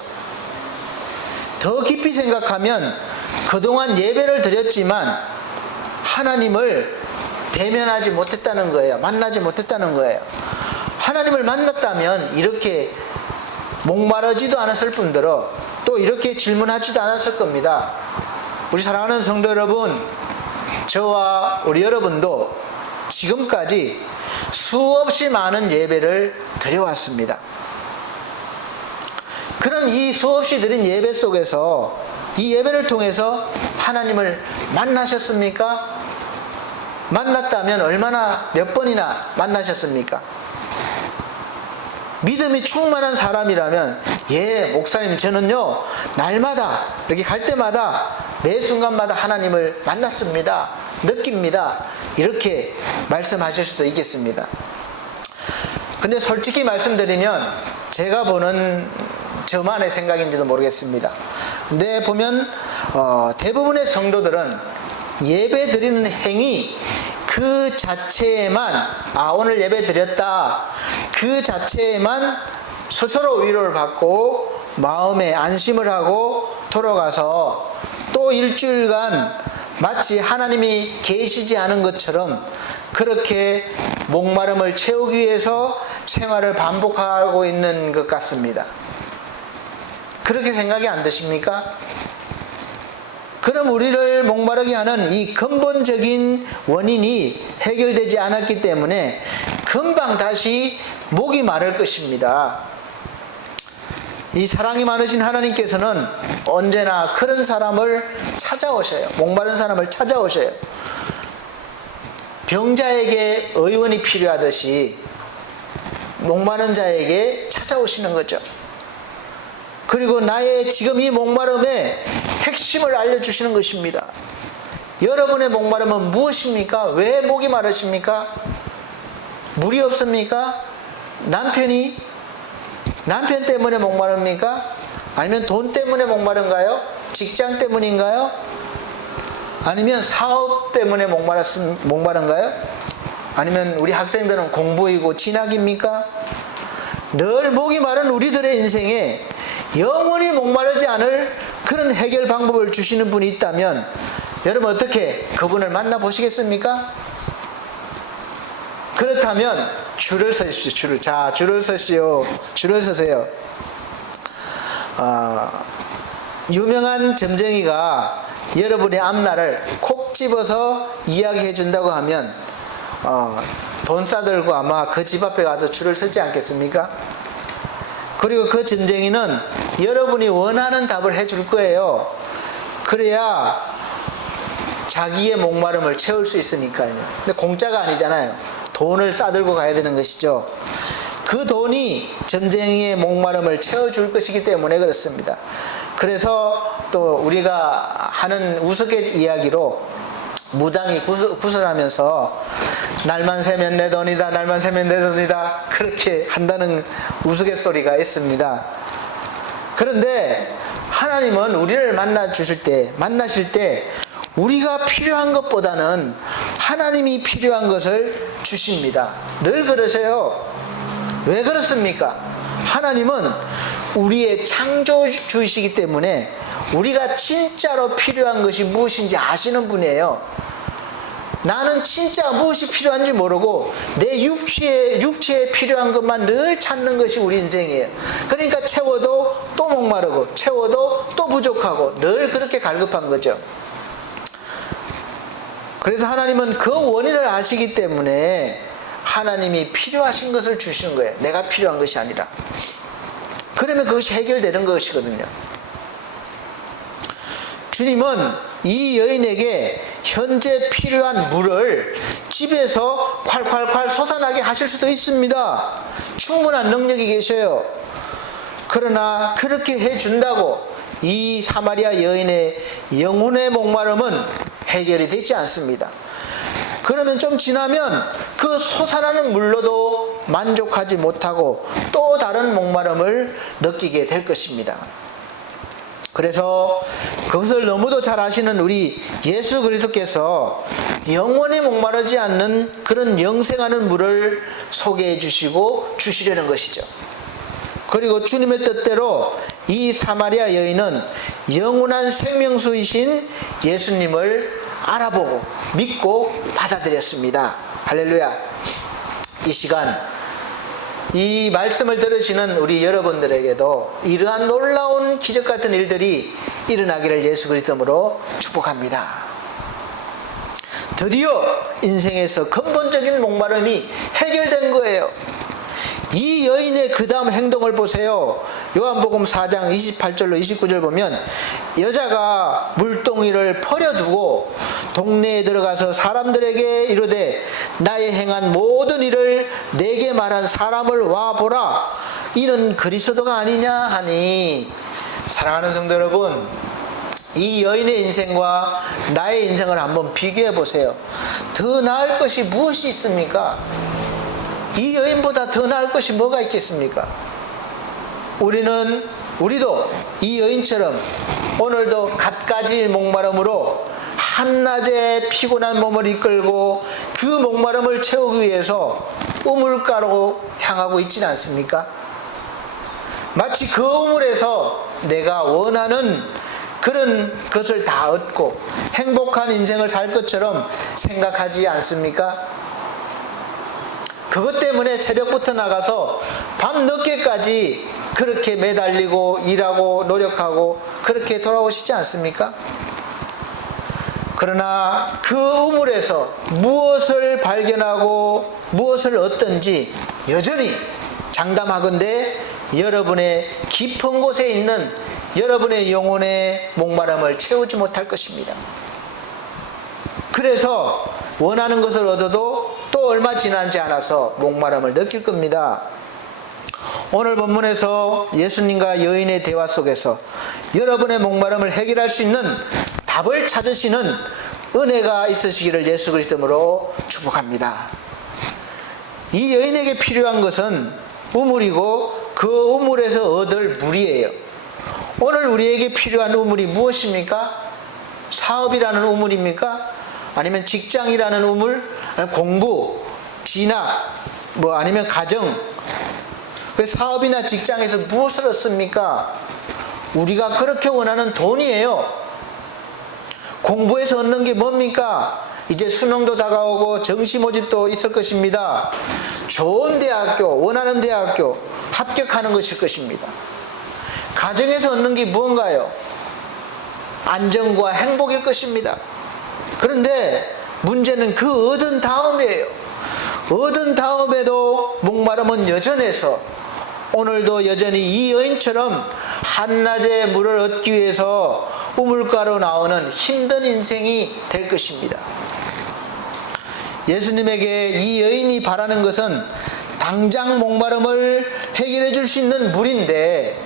더 깊이 생각하면 그동안 예배를 드렸지만 하나님을 대면하지 못했다는 거예요. 만나지 못했다는 거예요. 하나님을 만났다면 이렇게 목마르지도 않았을 뿐더러 또 이렇게 질문하지도 않았을 겁니다. 우리 사랑하는 성도 여러분, 저와 우리 여러분도 지금까지 수없이 많은 예배를 드려왔습니다. 그런 이 수없이 드린 예배 속에서 이 예배를 통해서 하나님을 만나셨습니까? 만났다면 얼마나 몇 번이나 만나셨습니까? 믿음이 충만한 사람이라면 목사님 저는요 날마다 이렇게 갈 때마다 매 순간마다 하나님을 만났습니다, 느낍니다, 이렇게 말씀하실 수도 있겠습니다. 근데 솔직히 말씀드리면 제가 보는 저만의 생각인지도 모르겠습니다. 근데 보면 대부분의 성도들은 예배 드리는 행위 그 자체에만 오늘 예배 드렸다 그 자체에만 스스로 위로를 받고 마음에 안심을 하고 돌아가서 또 일주일간 마치 하나님이 계시지 않은 것처럼 그렇게 목마름을 채우기 위해서 생활을 반복하고 있는 것 같습니다. 그렇게 생각이 안 드십니까? 그럼 우리를 목마르게 하는 이 근본적인 원인이 해결되지 않았기 때문에 금방 다시 목이 마를 것입니다. 이 사랑이 많으신 하나님께서는 언제나 그런 사람을 찾아오셔요. 목마른 사람을 찾아오셔요. 병자에게 의원이 필요하듯이 목마른 자에게 찾아오시는 거죠. 그리고 나의 지금 이 목마름의 핵심을 알려주시는 것입니다. 여러분의 목마름은 무엇입니까? 왜 목이 마르십니까? 물이 없습니까? 남편 때문에 목마릅니까? 아니면 돈 때문에 목마른가요? 직장 때문인가요? 아니면 사업 때문에 목마른가요? 아니면 우리 학생들은 공부이고 진학입니까? 늘 목이 마른 우리들의 인생에 영원히 목마르지 않을 그런 해결 방법을 주시는 분이 있다면 여러분 어떻게 그분을 만나보시겠습니까? 그렇다면 줄을 서십시오. 줄을 서시오. 줄을 서세요. 유명한 점쟁이가 여러분의 앞날을 콕 집어서 이야기해 준다고 하면 돈 싸들고 아마 그 집 앞에 가서 줄을 서지 않겠습니까? 그리고 그 점쟁이는 여러분이 원하는 답을 해줄 거예요. 그래야 자기의 목마름을 채울 수 있으니까요. 근데 공짜가 아니잖아요. 돈을 싸들고 가야 되는 것이죠. 그 돈이 점쟁이의 목마름을 채워줄 것이기 때문에 그렇습니다. 그래서 또 우리가 하는 우스갯 이야기로 무당이 구슬하면서 날만 새면 내 돈이다, 날만 새면 내 돈이다, 그렇게 한다는 우스갯소리가 있습니다. 그런데 하나님은 우리를 만나실 때 우리가 필요한 것보다는 하나님이 필요한 것을 주십니다. 늘 그러세요. 왜 그렇습니까? 하나님은 우리의 창조주이시기 때문에 우리가 진짜로 필요한 것이 무엇인지 아시는 분이에요. 나는 진짜 무엇이 필요한지 모르고 내 육체에 필요한 것만 늘 찾는 것이 우리 인생이에요. 그러니까 채워도 또 목마르고 채워도 또 부족하고 늘 그렇게 갈급한 거죠. 그래서 하나님은 그 원인을 아시기 때문에 하나님이 필요하신 것을 주시는 거예요. 내가 필요한 것이 아니라. 그러면 그것이 해결되는 것이거든요. 주님은 이 여인에게 현재 필요한 물을 집에서 콸콸콸 솟아나게 하실 수도 있습니다. 충분한 능력이 계셔요. 그러나 그렇게 해준다고 이 사마리아 여인의 영혼의 목마름은 해결이 되지 않습니다. 그러면 좀 지나면 그 솟아나는 물로도 만족하지 못하고 또 다른 목마름을 느끼게 될 것입니다. 그래서 그것을 너무도 잘 아시는 우리 예수 그리스도께서 영원히 목마르지 않는 그런 영생하는 물을 소개해 주시고 주시려는 것이죠. 그리고 주님의 뜻대로 이 사마리아 여인은 영원한 생명수이신 예수님을 알아보고 믿고 받아들였습니다. 할렐루야. 이 시간 이 말씀을 들으시는 우리 여러분들에게도 이러한 놀라운 기적 같은 일들이 일어나기를 예수 그리스도로 축복합니다. 드디어 인생에서 근본적인 목마름이 해결된 거예요. 이 여인의 그 다음 행동을 보세요. 요한복음 4장 28절로 29절 보면 여자가 물동이를 버려두고 동네에 들어가서 사람들에게 이르되 나의 행한 모든 일을 내게 말한 사람을 와보라, 이는 그리스도가 아니냐 하니. 사랑하는 성도 여러분, 이 여인의 인생과 나의 인생을 한번 비교해 보세요. 더 나을 것이 무엇이 있습니까? 이 여인보다 더 나을 것이 뭐가 있겠습니까? 우리도 이 여인처럼 오늘도 갖가지 목마름으로 한낮에 피곤한 몸을 이끌고 그 목마름을 채우기 위해서 우물가로 향하고 있지는 않습니까? 마치 그 우물에서 내가 원하는 그런 것을 다 얻고 행복한 인생을 살 것처럼 생각하지 않습니까? 그것 때문에 새벽부터 나가서 밤 늦게까지 그렇게 매달리고 일하고 노력하고 그렇게 돌아오시지 않습니까? 그러나 그 우물에서 무엇을 발견하고 무엇을 얻든지 여전히 장담하건대 여러분의 깊은 곳에 있는 여러분의 영혼의 목마름을 채우지 못할 것입니다. 그래서 원하는 것을 얻어도 또 얼마 지나지 않아서 목마름을 느낄 겁니다. 오늘 본문에서 예수님과 여인의 대화 속에서 여러분의 목마름을 해결할 수 있는 답을 찾으시는 은혜가 있으시기를 예수 그리스도로 축복합니다. 이 여인에게 필요한 것은 우물이고 그 우물에서 얻을 물이에요. 오늘 우리에게 필요한 우물이 무엇입니까? 사업이라는 우물입니까? 아니면 직장이라는 우물? 공부, 진학, 아니면 가정. 그 사업이나 직장에서 무엇을 얻습니까? 우리가 그렇게 원하는 돈이에요. 공부에서 얻는 게 뭡니까? 이제 수능도 다가오고 정시 모집도 있을 것입니다. 좋은 대학교, 원하는 대학교 합격하는 것일 것입니다. 가정에서 얻는 게 무언가요? 안정과 행복일 것입니다. 그런데 문제는 그 얻은 다음이에요. 얻은 다음에도 목마름은 여전해서 오늘도 여전히 이 여인처럼 한낮에 물을 얻기 위해서 우물가로 나오는 힘든 인생이 될 것입니다. 예수님에게 이 여인이 바라는 것은 당장 목마름을 해결해 줄 수 있는 물인데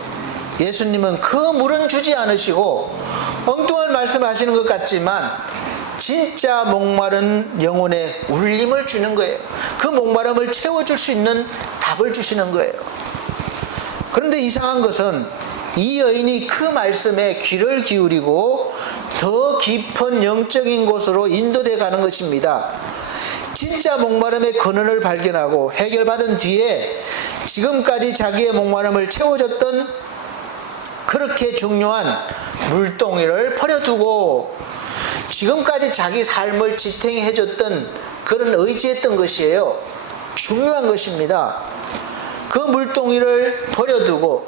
예수님은 그 물은 주지 않으시고 엉뚱한 말씀을 하시는 것 같지만 진짜 목마른 영혼의 울림을 주는 거예요. 그 목마름을 채워줄 수 있는 답을 주시는 거예요. 그런데 이상한 것은 이 여인이 그 말씀에 귀를 기울이고 더 깊은 영적인 곳으로 인도돼 가는 것입니다. 진짜 목마름의 근원을 발견하고 해결받은 뒤에 지금까지 자기의 목마름을 채워줬던 그렇게 중요한 물동이를 버려두고 지금까지 자기 삶을 지탱해줬던 그런 의지했던 것이에요. 중요한 것입니다. 그 물동이를 버려두고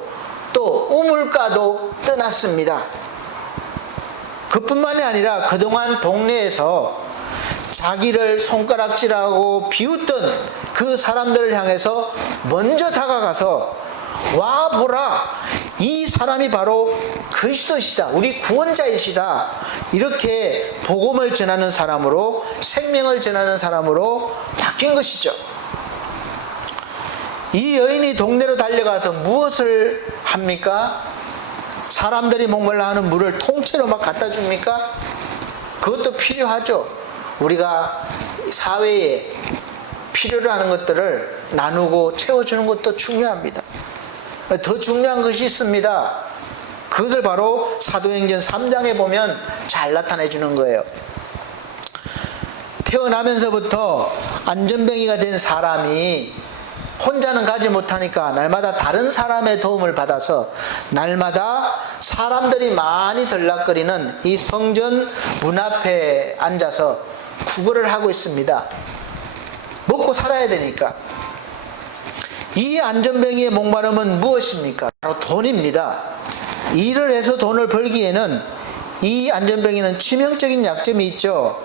또 우물가도 떠났습니다. 그뿐만이 아니라 그동안 동네에서 자기를 손가락질하고 비웃던 그 사람들을 향해서 먼저 다가가서 와 보라, 이 사람이 바로 그리스도시다, 우리 구원자이시다, 이렇게 복음을 전하는 사람으로, 생명을 전하는 사람으로 바뀐 것이죠. 이 여인이 동네로 달려가서 무엇을 합니까? 사람들이 목말라 하는 물을 통째로 막 갖다 줍니까? 그것도 필요하죠. 우리가 사회에 필요로 하는 것들을 나누고 채워주는 것도 중요합니다. 더 중요한 것이 있습니다. 그것을 바로 사도행전 3장에 보면 잘 나타내 주는 거예요. 태어나면서부터 안전뱅이가 된 사람이 혼자는 가지 못하니까 날마다 다른 사람의 도움을 받아서 날마다 사람들이 많이 들락거리는 이 성전 문 앞에 앉아서 구걸을 하고 있습니다. 먹고 살아야 되니까. 이 안전뱅이의 목마름은 무엇입니까? 바로 돈입니다. 일을 해서 돈을 벌기에는 이 안전뱅이는 치명적인 약점이 있죠.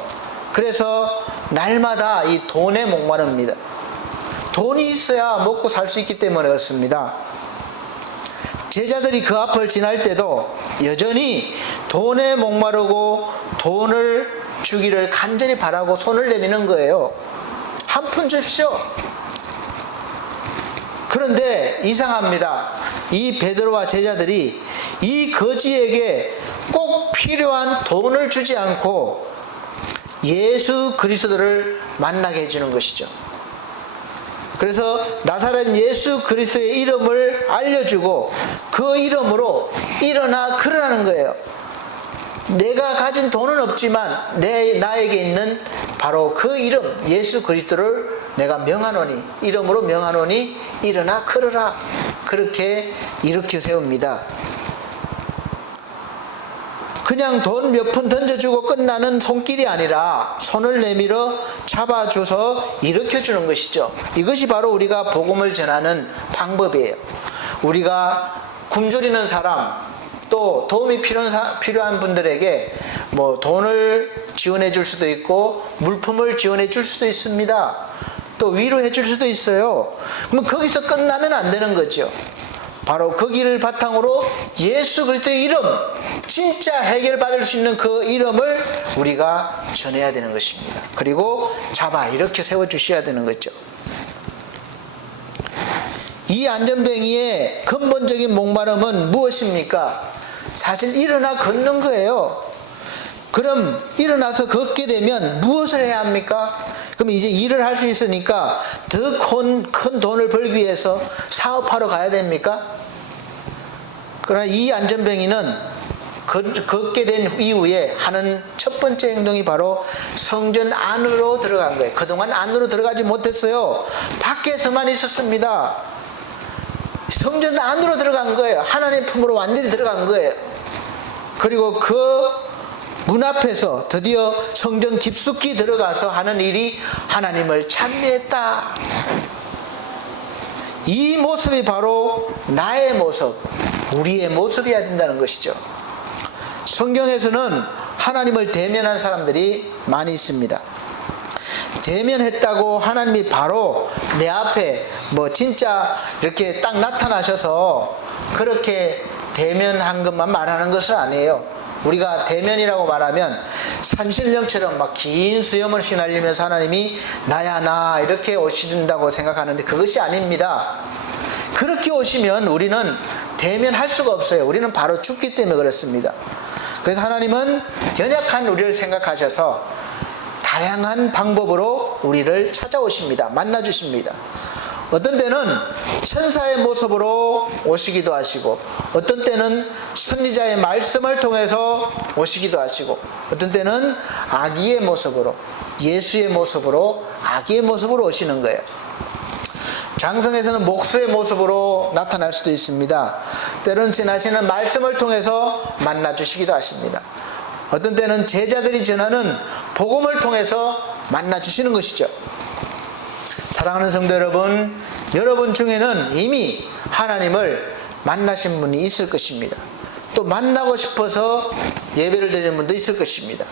그래서 날마다 이 돈에 목마릅니다. 돈이 있어야 먹고 살 수 있기 때문에 그렇습니다. 제자들이 그 앞을 지날 때도 여전히 돈에 목마르고 돈을 주기를 간절히 바라고 손을 내미는 거예요. 한 푼 주십시오. 그런데 이상합니다. 이 베드로와 제자들이 이 거지에게 꼭 필요한 돈을 주지 않고 예수 그리스도를 만나게 해주는 것이죠. 그래서 나사렛 예수 그리스도의 이름을 알려주고 그 이름으로 일어나 걸으라는 거예요. 내가 가진 돈은 없지만 나에게 있는 바로 그 이름 예수 그리스도를 내가 명하노니, 이름으로 명하노니 일어나 걸으라. 그렇게 일으켜 세웁니다. 그냥 돈 몇 푼 던져주고 끝나는 손길이 아니라 손을 내밀어 잡아줘서 일으켜주는 것이죠. 이것이 바로 우리가 복음을 전하는 방법이에요. 우리가 굶주리는 사람, 또 도움이 필요한 분들에게 뭐 돈을 지원해 줄 수도 있고 물품을 지원해 줄 수도 있습니다. 또 위로해 줄 수도 있어요. 그럼 거기서 끝나면 안 되는 거죠. 바로 거기를 바탕으로 예수 그리스도의 이름, 진짜 해결받을 수 있는 그 이름을 우리가 전해야 되는 것입니다. 그리고 잡아 이렇게 세워주셔야 되는 거죠. 이 안전뱅이의 근본적인 목마름은 무엇입니까? 사실 일어나 걷는 거예요. 그럼 일어나서 걷게 되면 무엇을 해야 합니까? 그럼 이제 일을 할 수 있으니까 더 큰 돈을 벌기 위해서 사업하러 가야 됩니까? 그러나 이 안전뱅이는 걷게 된 이후에 하는 첫 번째 행동이 바로 성전 안으로 들어간 거예요. 그동안 안으로 들어가지 못했어요. 밖에서만 있었습니다. 성전 안으로 들어간 거예요. 하나님의 품으로 완전히 들어간 거예요. 그리고 그 문 앞에서 드디어 성전 깊숙이 들어가서 하는 일이 하나님을 찬미했다. 이 모습이 바로 나의 모습, 우리의 모습이어야 된다는 것이죠. 성경에서는 하나님을 대면한 사람들이 많이 있습니다. 대면했다고 하나님이 바로 내 앞에 뭐 진짜 이렇게 딱 나타나셔서 그렇게 대면한 것만 말하는 것은 아니에요. 우리가 대면이라고 말하면 산신령처럼 막 긴 수염을 휘날리면서 하나님이 나야 나 이렇게 오신다고 생각하는데 그것이 아닙니다. 그렇게 오시면 우리는 대면할 수가 없어요. 우리는 바로 죽기 때문에 그렇습니다. 그래서 하나님은 연약한 우리를 생각하셔서 다양한 방법으로 우리를 찾아오십니다. 만나주십니다. 어떤 때는 천사의 모습으로 오시기도 하시고, 어떤 때는 선지자의 말씀을 통해서 오시기도 하시고, 어떤 때는 아기의 모습으로, 예수의 모습으로, 아기의 모습으로 오시는 거예요. 장성에서는 목수의 모습으로 나타날 수도 있습니다. 때로는 지나시는 말씀을 통해서 만나주시기도 하십니다. 어떤 때는 제자들이 전하는 복음을 통해서 만나주시는 것이죠. 사랑하는 성도 여러분, 여러분 중에는 이미 하나님을 만나신 분이 있을 것입니다. 또 만나고 싶어서 예배를 드리는 분도 있을 것입니다.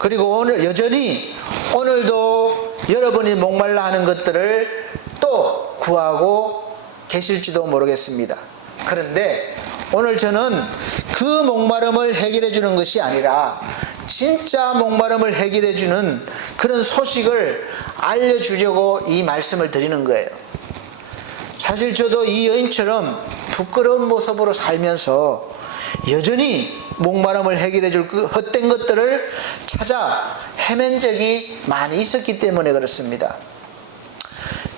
그리고 오늘 여전히 오늘도 여러분이 목말라 하는 것들을 또 구하고 계실지도 모르겠습니다. 그런데 오늘 저는 그 목마름을 해결해 주는 것이 아니라 진짜 목마름을 해결해 주는 그런 소식을 알려주려고 이 말씀을 드리는 거예요. 사실 저도 이 여인처럼 부끄러운 모습으로 살면서 여전히 목마름을 해결해 줄 그 헛된 것들을 찾아 헤맨 적이 많이 있었기 때문에 그렇습니다.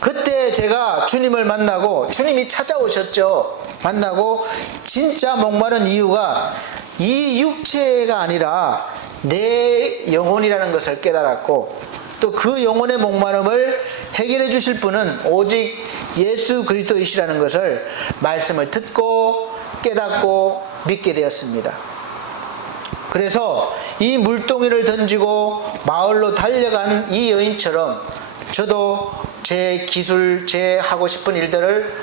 그때 제가 주님을 만나고 주님이 찾아오셨죠. 만나고 진짜 목마른 이유가 이 육체가 아니라 내 영혼이라는 것을 깨달았고, 또 그 영혼의 목마름을 해결해 주실 분은 오직 예수 그리스도이시라는 것을 말씀을 듣고 깨닫고 믿게 되었습니다. 그래서 이 물동이를 던지고 마을로 달려간 이 여인처럼 저도 제 기술, 제 하고 싶은 일들을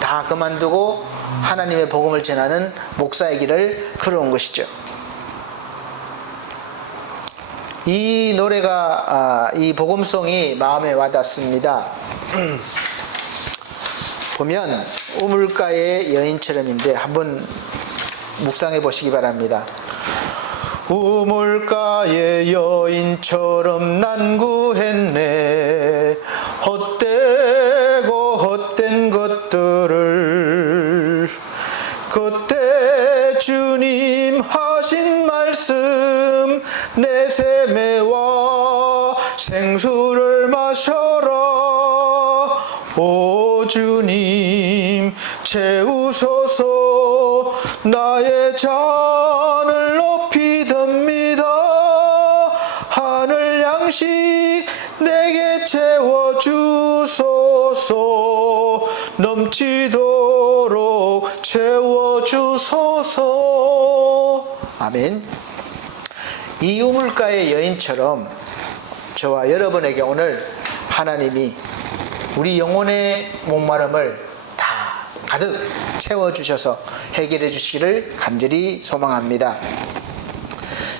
다 그만두고 하나님의 복음을 전하는 목사의 길을 걸어온 것이죠. 이 노래가 이 복음송이 마음에 와닿습니다. 보면 우물가의 여인처럼인데 한번 묵상해 보시기 바랍니다. 우물가의 여인처럼 난구했네. 헛되고 헛된 것들을. 그때 주님 하신 말씀, 내 세매와 생수를 마셔라. 오 주님 채우소서. 나의 잔을 높이 듭니다. 하늘 양식 내게 채워주소서. 넘치도록 채워주소서. 아멘. 이 우물가의 여인처럼 저와 여러분에게 오늘 하나님이 우리 영혼의 목마름을 다 가득 채워주셔서 해결해 주시기를 간절히 소망합니다.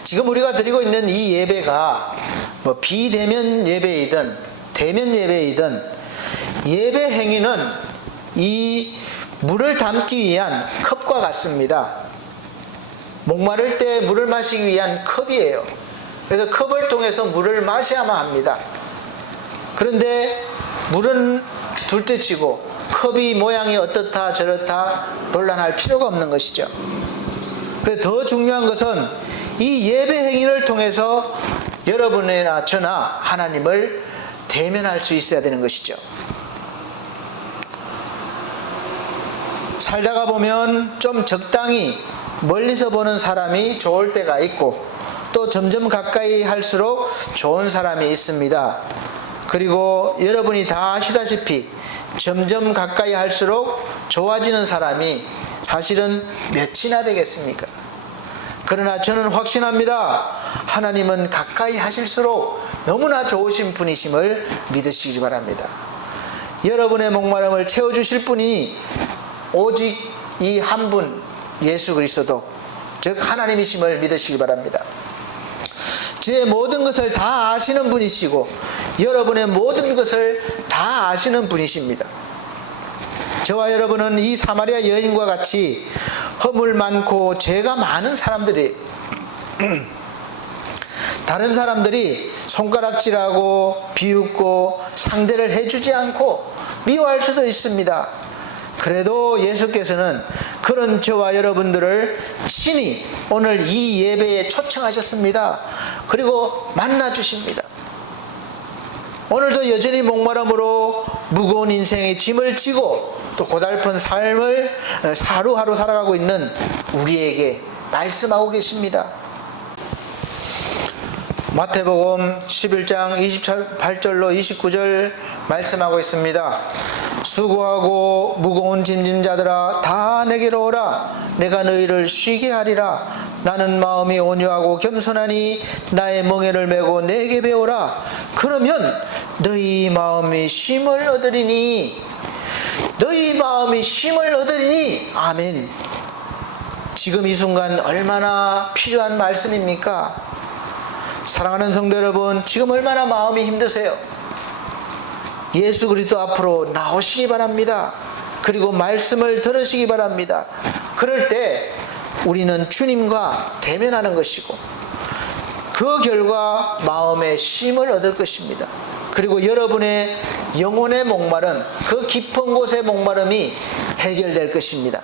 지금 우리가 드리고 있는 이 예배가 비대면 예배이든 대면 예배이든 예배 행위는 이 물을 담기 위한 컵과 같습니다. 목마를 때 물을 마시기 위한 컵이에요. 그래서 컵을 통해서 물을 마셔야만 합니다. 그런데 물은 둘째치고 컵이 모양이 어떻다 저렇다 논란할 필요가 없는 것이죠. 그래서 더 중요한 것은 이 예배 행위를 통해서 여러분이나 저나 하나님을 대면할 수 있어야 되는 것이죠. 살다가 보면 좀 적당히 멀리서 보는 사람이 좋을 때가 있고 또 점점 가까이 할수록 좋은 사람이 있습니다. 그리고 여러분이 다 아시다시피 점점 가까이 할수록 좋아지는 사람이 사실은 몇이나 되겠습니까? 그러나 저는 확신합니다. 하나님은 가까이 하실수록 너무나 좋으신 분이심을 믿으시기 바랍니다. 여러분의 목마름을 채워주실 분이 오직 이 한 분 예수 그리스도 즉 하나님이심을 믿으시기 바랍니다. 제 모든 것을 다 아시는 분이시고 여러분의 모든 것을 다 아시는 분이십니다. 저와 여러분은 이 사마리아 여인과 같이 허물 많고 죄가 많은 사람들이 다른 사람들이 손가락질하고 비웃고 상대를 해주지 않고 미워할 수도 있습니다. 그래도 예수께서는 그런 저와 여러분들을 친히 오늘 이 예배에 초청하셨습니다. 그리고 만나 주십니다. 오늘도 여전히 목마름으로 무거운 인생의 짐을 지고 또 고달픈 삶을 하루하루 살아가고 있는 우리에게 말씀하고 계십니다. 마태복음 11장 28절로 29절 말씀하고 있습니다. 수고하고 무거운 짐진 자들아 다 내게로 오라. 내가 너희를 쉬게 하리라. 나는 마음이 온유하고 겸손하니 나의 멍에를 메고 내게 배우라. 그러면 너희 마음이 쉼을 얻으리니. 너희 마음이 쉼을 얻으리니. 아멘. 지금 이 순간 얼마나 필요한 말씀입니까? 사랑하는 성도 여러분, 지금 얼마나 마음이 힘드세요? 예수 그리스도 앞으로 나오시기 바랍니다. 그리고 말씀을 들으시기 바랍니다. 그럴 때 우리는 주님과 대면하는 것이고 그 결과 마음의 쉼을 얻을 것입니다. 그리고 여러분의 영혼의 목마름, 그 깊은 곳의 목마름이 해결될 것입니다.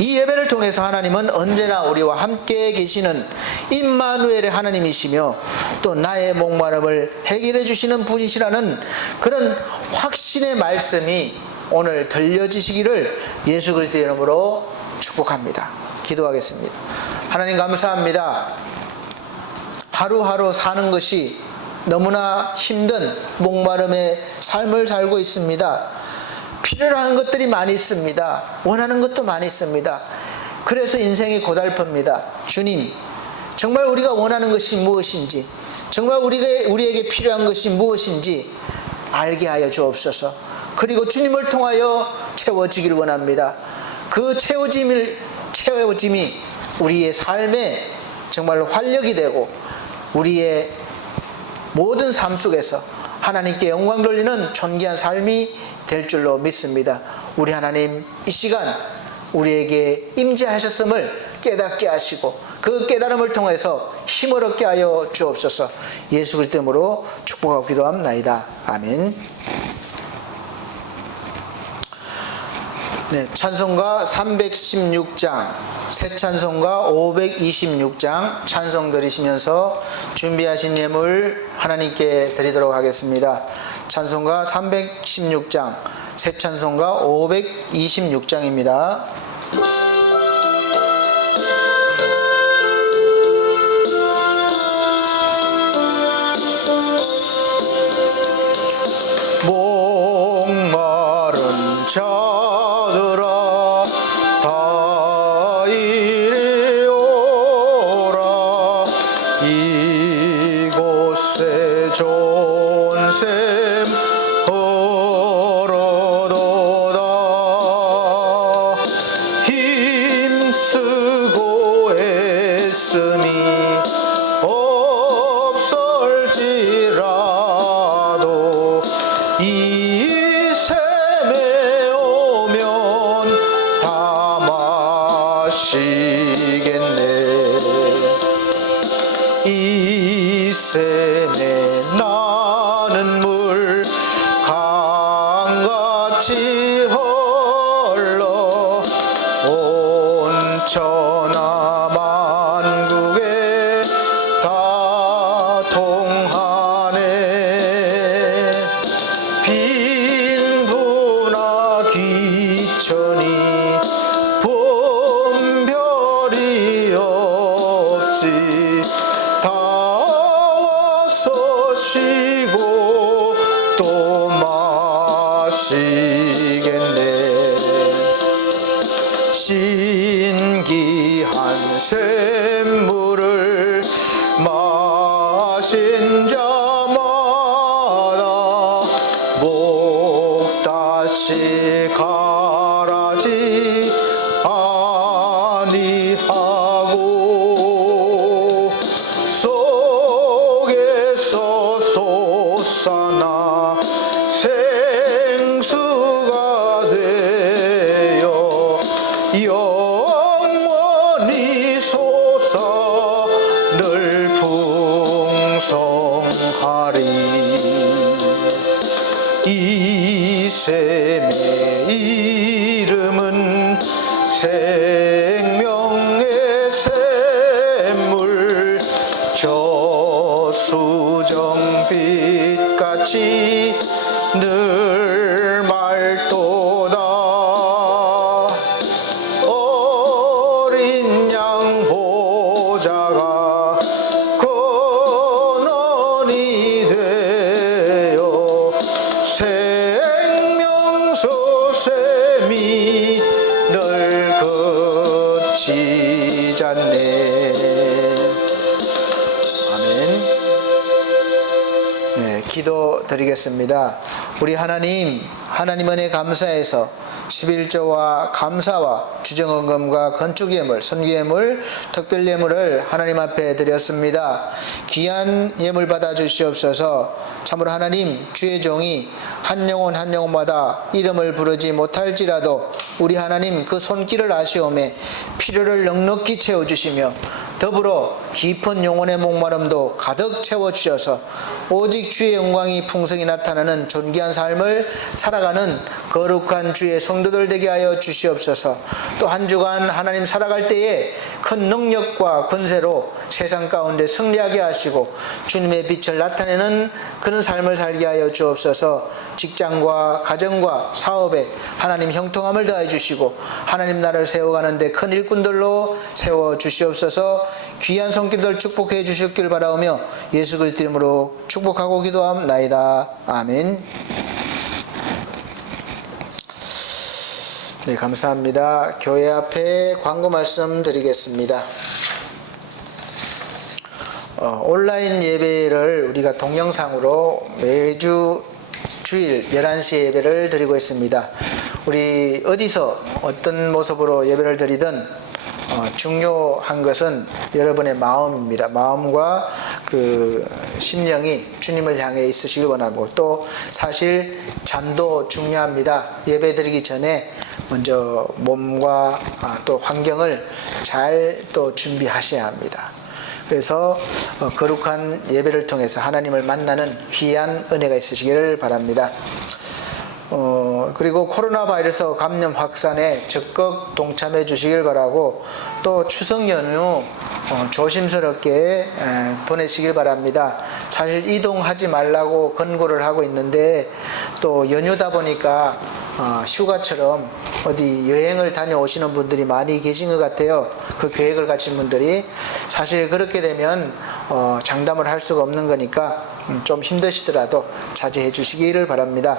이 예배를 통해서 하나님은 언제나 우리와 함께 계시는 임마누엘의 하나님이시며 또 나의 목마름을 해결해 주시는 분이시라는 그런 확신의 말씀이 오늘 들려지시기를 예수 그리스도의 이름으로 축복합니다. 기도하겠습니다. 하나님 감사합니다. 하루하루 사는 것이 너무나 힘든 목마름의 삶을 살고 있습니다. 필요로 하는 것들이 많이 있습니다. 원하는 것도 많이 있습니다. 그래서 인생이 고달픕니다. 주님, 정말 우리가 원하는 것이 무엇인지, 정말 우리에게 필요한 것이 무엇인지 알게 하여 주옵소서. 그리고 주님을 통하여 채워지길 원합니다. 그 채워짐이 우리의 삶에 정말 활력이 되고 우리의 모든 삶 속에서 하나님께 영광 돌리는 존귀한 삶이 될 줄로 믿습니다. 우리 하나님 이 시간 우리에게 임재하셨음을 깨닫게 하시고 그 깨달음을 통해서 힘을 얻게 하여 주옵소서. 예수 그리스도 이름으로 축복하고 기도합나이다. 아멘. 네, 찬송가 316장, 새 찬송가 526장 찬송 드리시면서 준비하신 예물 하나님께 드리도록 하겠습니다. 찬송가 316장, 새 찬송가 526장입니다. 목마른 자들아 다 이리 오라. 이곳에 좋은 샘 흐르도다. 힘쓰고 애쓰니 없을지라도 이 샘에 오면 다 마시겠네. 이 샘에 나는 물 강같이 흘러 온 천하 만국에 다 통하네. 빈부나 귀천이 분별이 없이 다 와서 쉬고 또 마시겠네. 신기한 샘물을 마신 자마다 목 다시 가라지 아니하고 속에서 솟아나 생수가 되어 영원히 솟아 늘 풍성하리. 이 샘의 이름은 생명의 샘물. 저수정빛같이 늘 맑도다. 어린 양 보좌가 근원이 되어 생명수 샘이 늘 그치잖네. 아멘. 네, 기도 드리겠습니다. 우리 하나님 은혜 감사해서 11조와 감사와 주정헌금과 건축예물, 선기예물, 특별예물을 하나님 앞에 드렸습니다. 귀한 예물 받아 주시옵소서. 참으로 하나님, 주의 종이 한 영혼 한 영혼마다 이름을 부르지 못할지라도 우리 하나님 그 손길을 아시오매 필요를 넉넉히 채워주시며 더불어 깊은 영혼의 목마름도 가득 채워주셔서 오직 주의 영광이 풍성히 나타나는 존귀한 삶을 살아가는 거룩한 주의 성도들 되게 하여 주시옵소서. 또 한 주간 하나님 살아갈 때에 큰 능력과 권세로 세상 가운데 승리하게 하시고 주님의 빛을 나타내는 그런 삶을 살게 하여 주옵소서. 직장과 가정과 사업에 하나님 형통함을 더해 주시고 하나님 나라를 세워가는데 큰 일꾼들로 세워 주시옵소서. 귀한 손길들 축복해 주셨길 바라오며 예수 그리스도 이름으로 축복하고 기도함나이다. 아멘. 네, 감사합니다. 교회 앞에 광고 말씀 드리겠습니다. 온라인 예배를 우리가 동영상으로 매주 주일 11시 예배를 드리고 있습니다. 우리 어디서 어떤 모습으로 예배를 드리든 중요한 것은 여러분의 마음입니다. 마음과 그 심령이 주님을 향해 있으시길 원하고, 또 사실 잠도 중요합니다. 예배 드리기 전에 먼저 몸과 또 환경을 잘 또 준비하셔야 합니다. 그래서 거룩한 예배를 통해서 하나님을 만나는 귀한 은혜가 있으시기를 바랍니다. 그리고 코로나 바이러스 감염 확산에 적극 동참해 주시길 바라고, 또 추석 연휴 조심스럽게 보내시길 바랍니다. 사실 이동하지 말라고 권고를 하고 있는데, 또 연휴다 보니까 휴가처럼 어디 여행을 다녀오시는 분들이 많이 계신 것 같아요. 그 계획을 가진 분들이. 사실 그렇게 되면 장담을 할 수가 없는 거니까 좀 힘드시더라도 자제해 주시기를 바랍니다.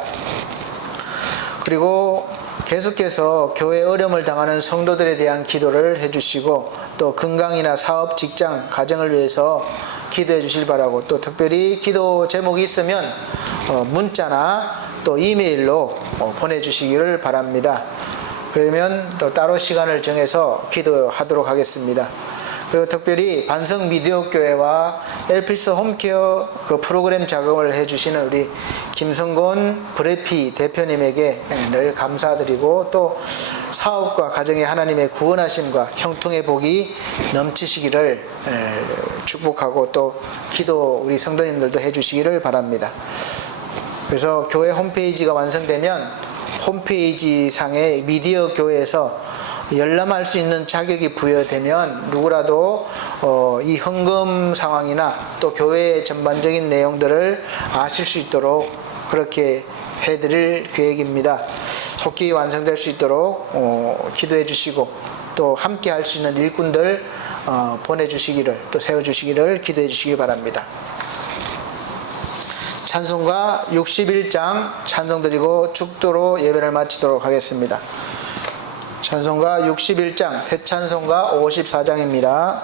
그리고 계속해서 교회 어려움을 당하는 성도들에 대한 기도를 해주시고, 또 건강이나 사업, 직장, 가정을 위해서 기도해 주실 바라고, 또 특별히 기도 제목이 있으면 문자나 또 이메일로 보내주시기를 바랍니다. 그러면 또 따로 시간을 정해서 기도하도록 하겠습니다. 그리고 특별히 반석 미디어 교회와 엘피스 홈케어 그 프로그램 작업을 해주시는 우리 김성곤 브레피 대표님에게 늘 감사드리고, 또 사업과 가정의 하나님의 구원하심과 형통의 복이 넘치시기를 축복하고, 또 기도 우리 성도님들도 해주시기를 바랍니다. 그래서 교회 홈페이지가 완성되면 홈페이지 상의 미디어 교회에서 열람할 수 있는 자격이 부여되면 누구라도 이 헌금 상황이나 또 교회의 전반적인 내용들을 아실 수 있도록 그렇게 해드릴 계획입니다. 속히 완성될 수 있도록 기도해 주시고, 또 함께 할 수 있는 일꾼들 보내주시기를, 또 세워주시기를 기도해 주시기 바랍니다. 찬송가 61장 찬송 드리고 축도로 예배를 마치도록 하겠습니다. 찬송가 61장, 새 찬송가 54장입니다.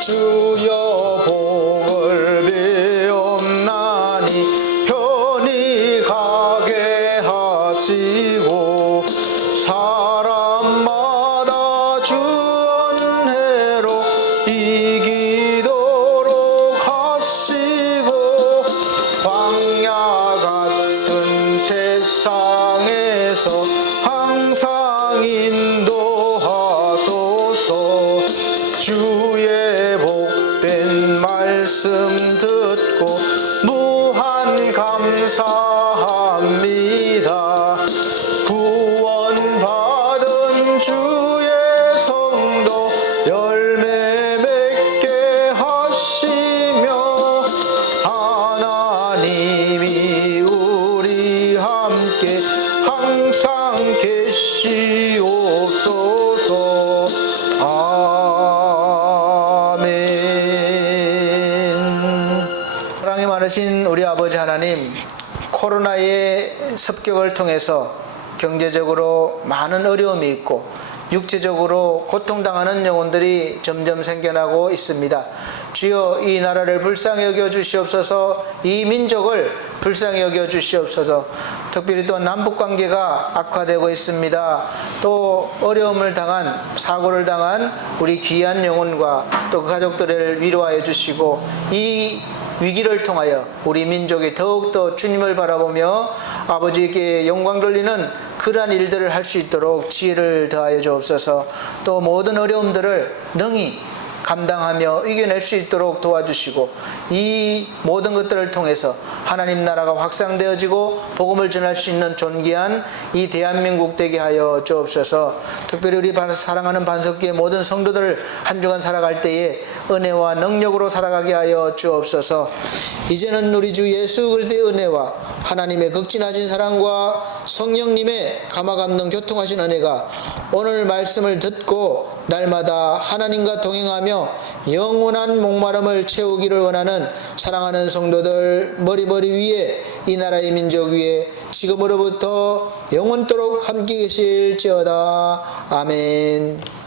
주여 복을 비옵나니 편히 가게 하시고, 사람마다 주 은혜로 이기도록 하시고, 광야 같은 세상에서 항상 인도하소서. 주의 복된 말씀 듣고 무한 감사합니다. 구원받은 주의 성도 열매 맺게 하시며, 하나님이 우리 함께 항상 계시옵소서. 아멘. 사랑이 많으신 우리 아버지 하나님, 코로나의 습격을 통해서 경제적으로 많은 어려움이 있고 육체적으로 고통당하는 영혼들이 점점 생겨나고 있습니다. 주여, 이 나라를 불쌍히 여겨 주시옵소서. 이 민족을 불쌍히 여겨 주시옵소서. 특별히 또 남북관계가 악화되고 있습니다. 또 어려움을 당한, 사고를 당한 우리 귀한 영혼과 또 그 가족들을 위로하여 주시고, 이 위기를 통하여 우리 민족이 더욱더 주님을 바라보며 아버지께 영광 돌리는 그러한 일들을 할 수 있도록 지혜를 더하여 주옵소서. 또 모든 어려움들을 능히 감당하며 이겨낼 수 있도록 도와주시고, 이 모든 것들을 통해서 하나님 나라가 확산되어지고 복음을 전할 수 있는 존귀한 이 대한민국 되게 하여 주옵소서. 특별히 우리 사랑하는 반석기의 모든 성도들 한 주간 살아갈 때에 은혜와 능력으로 살아가게 하여 주옵소서. 이제는 우리 주 예수 그리스도의 은혜와 하나님의 극진하신 사랑과 성령님의 감화감동 교통하신 은혜가 오늘 말씀을 듣고 날마다 하나님과 동행하며 영원한 목마름을 채우기를 원하는 사랑하는 성도들 머리 위에, 이 나라의 민족 위에 지금으로부터 영원토록 함께 계실지어다. 아멘.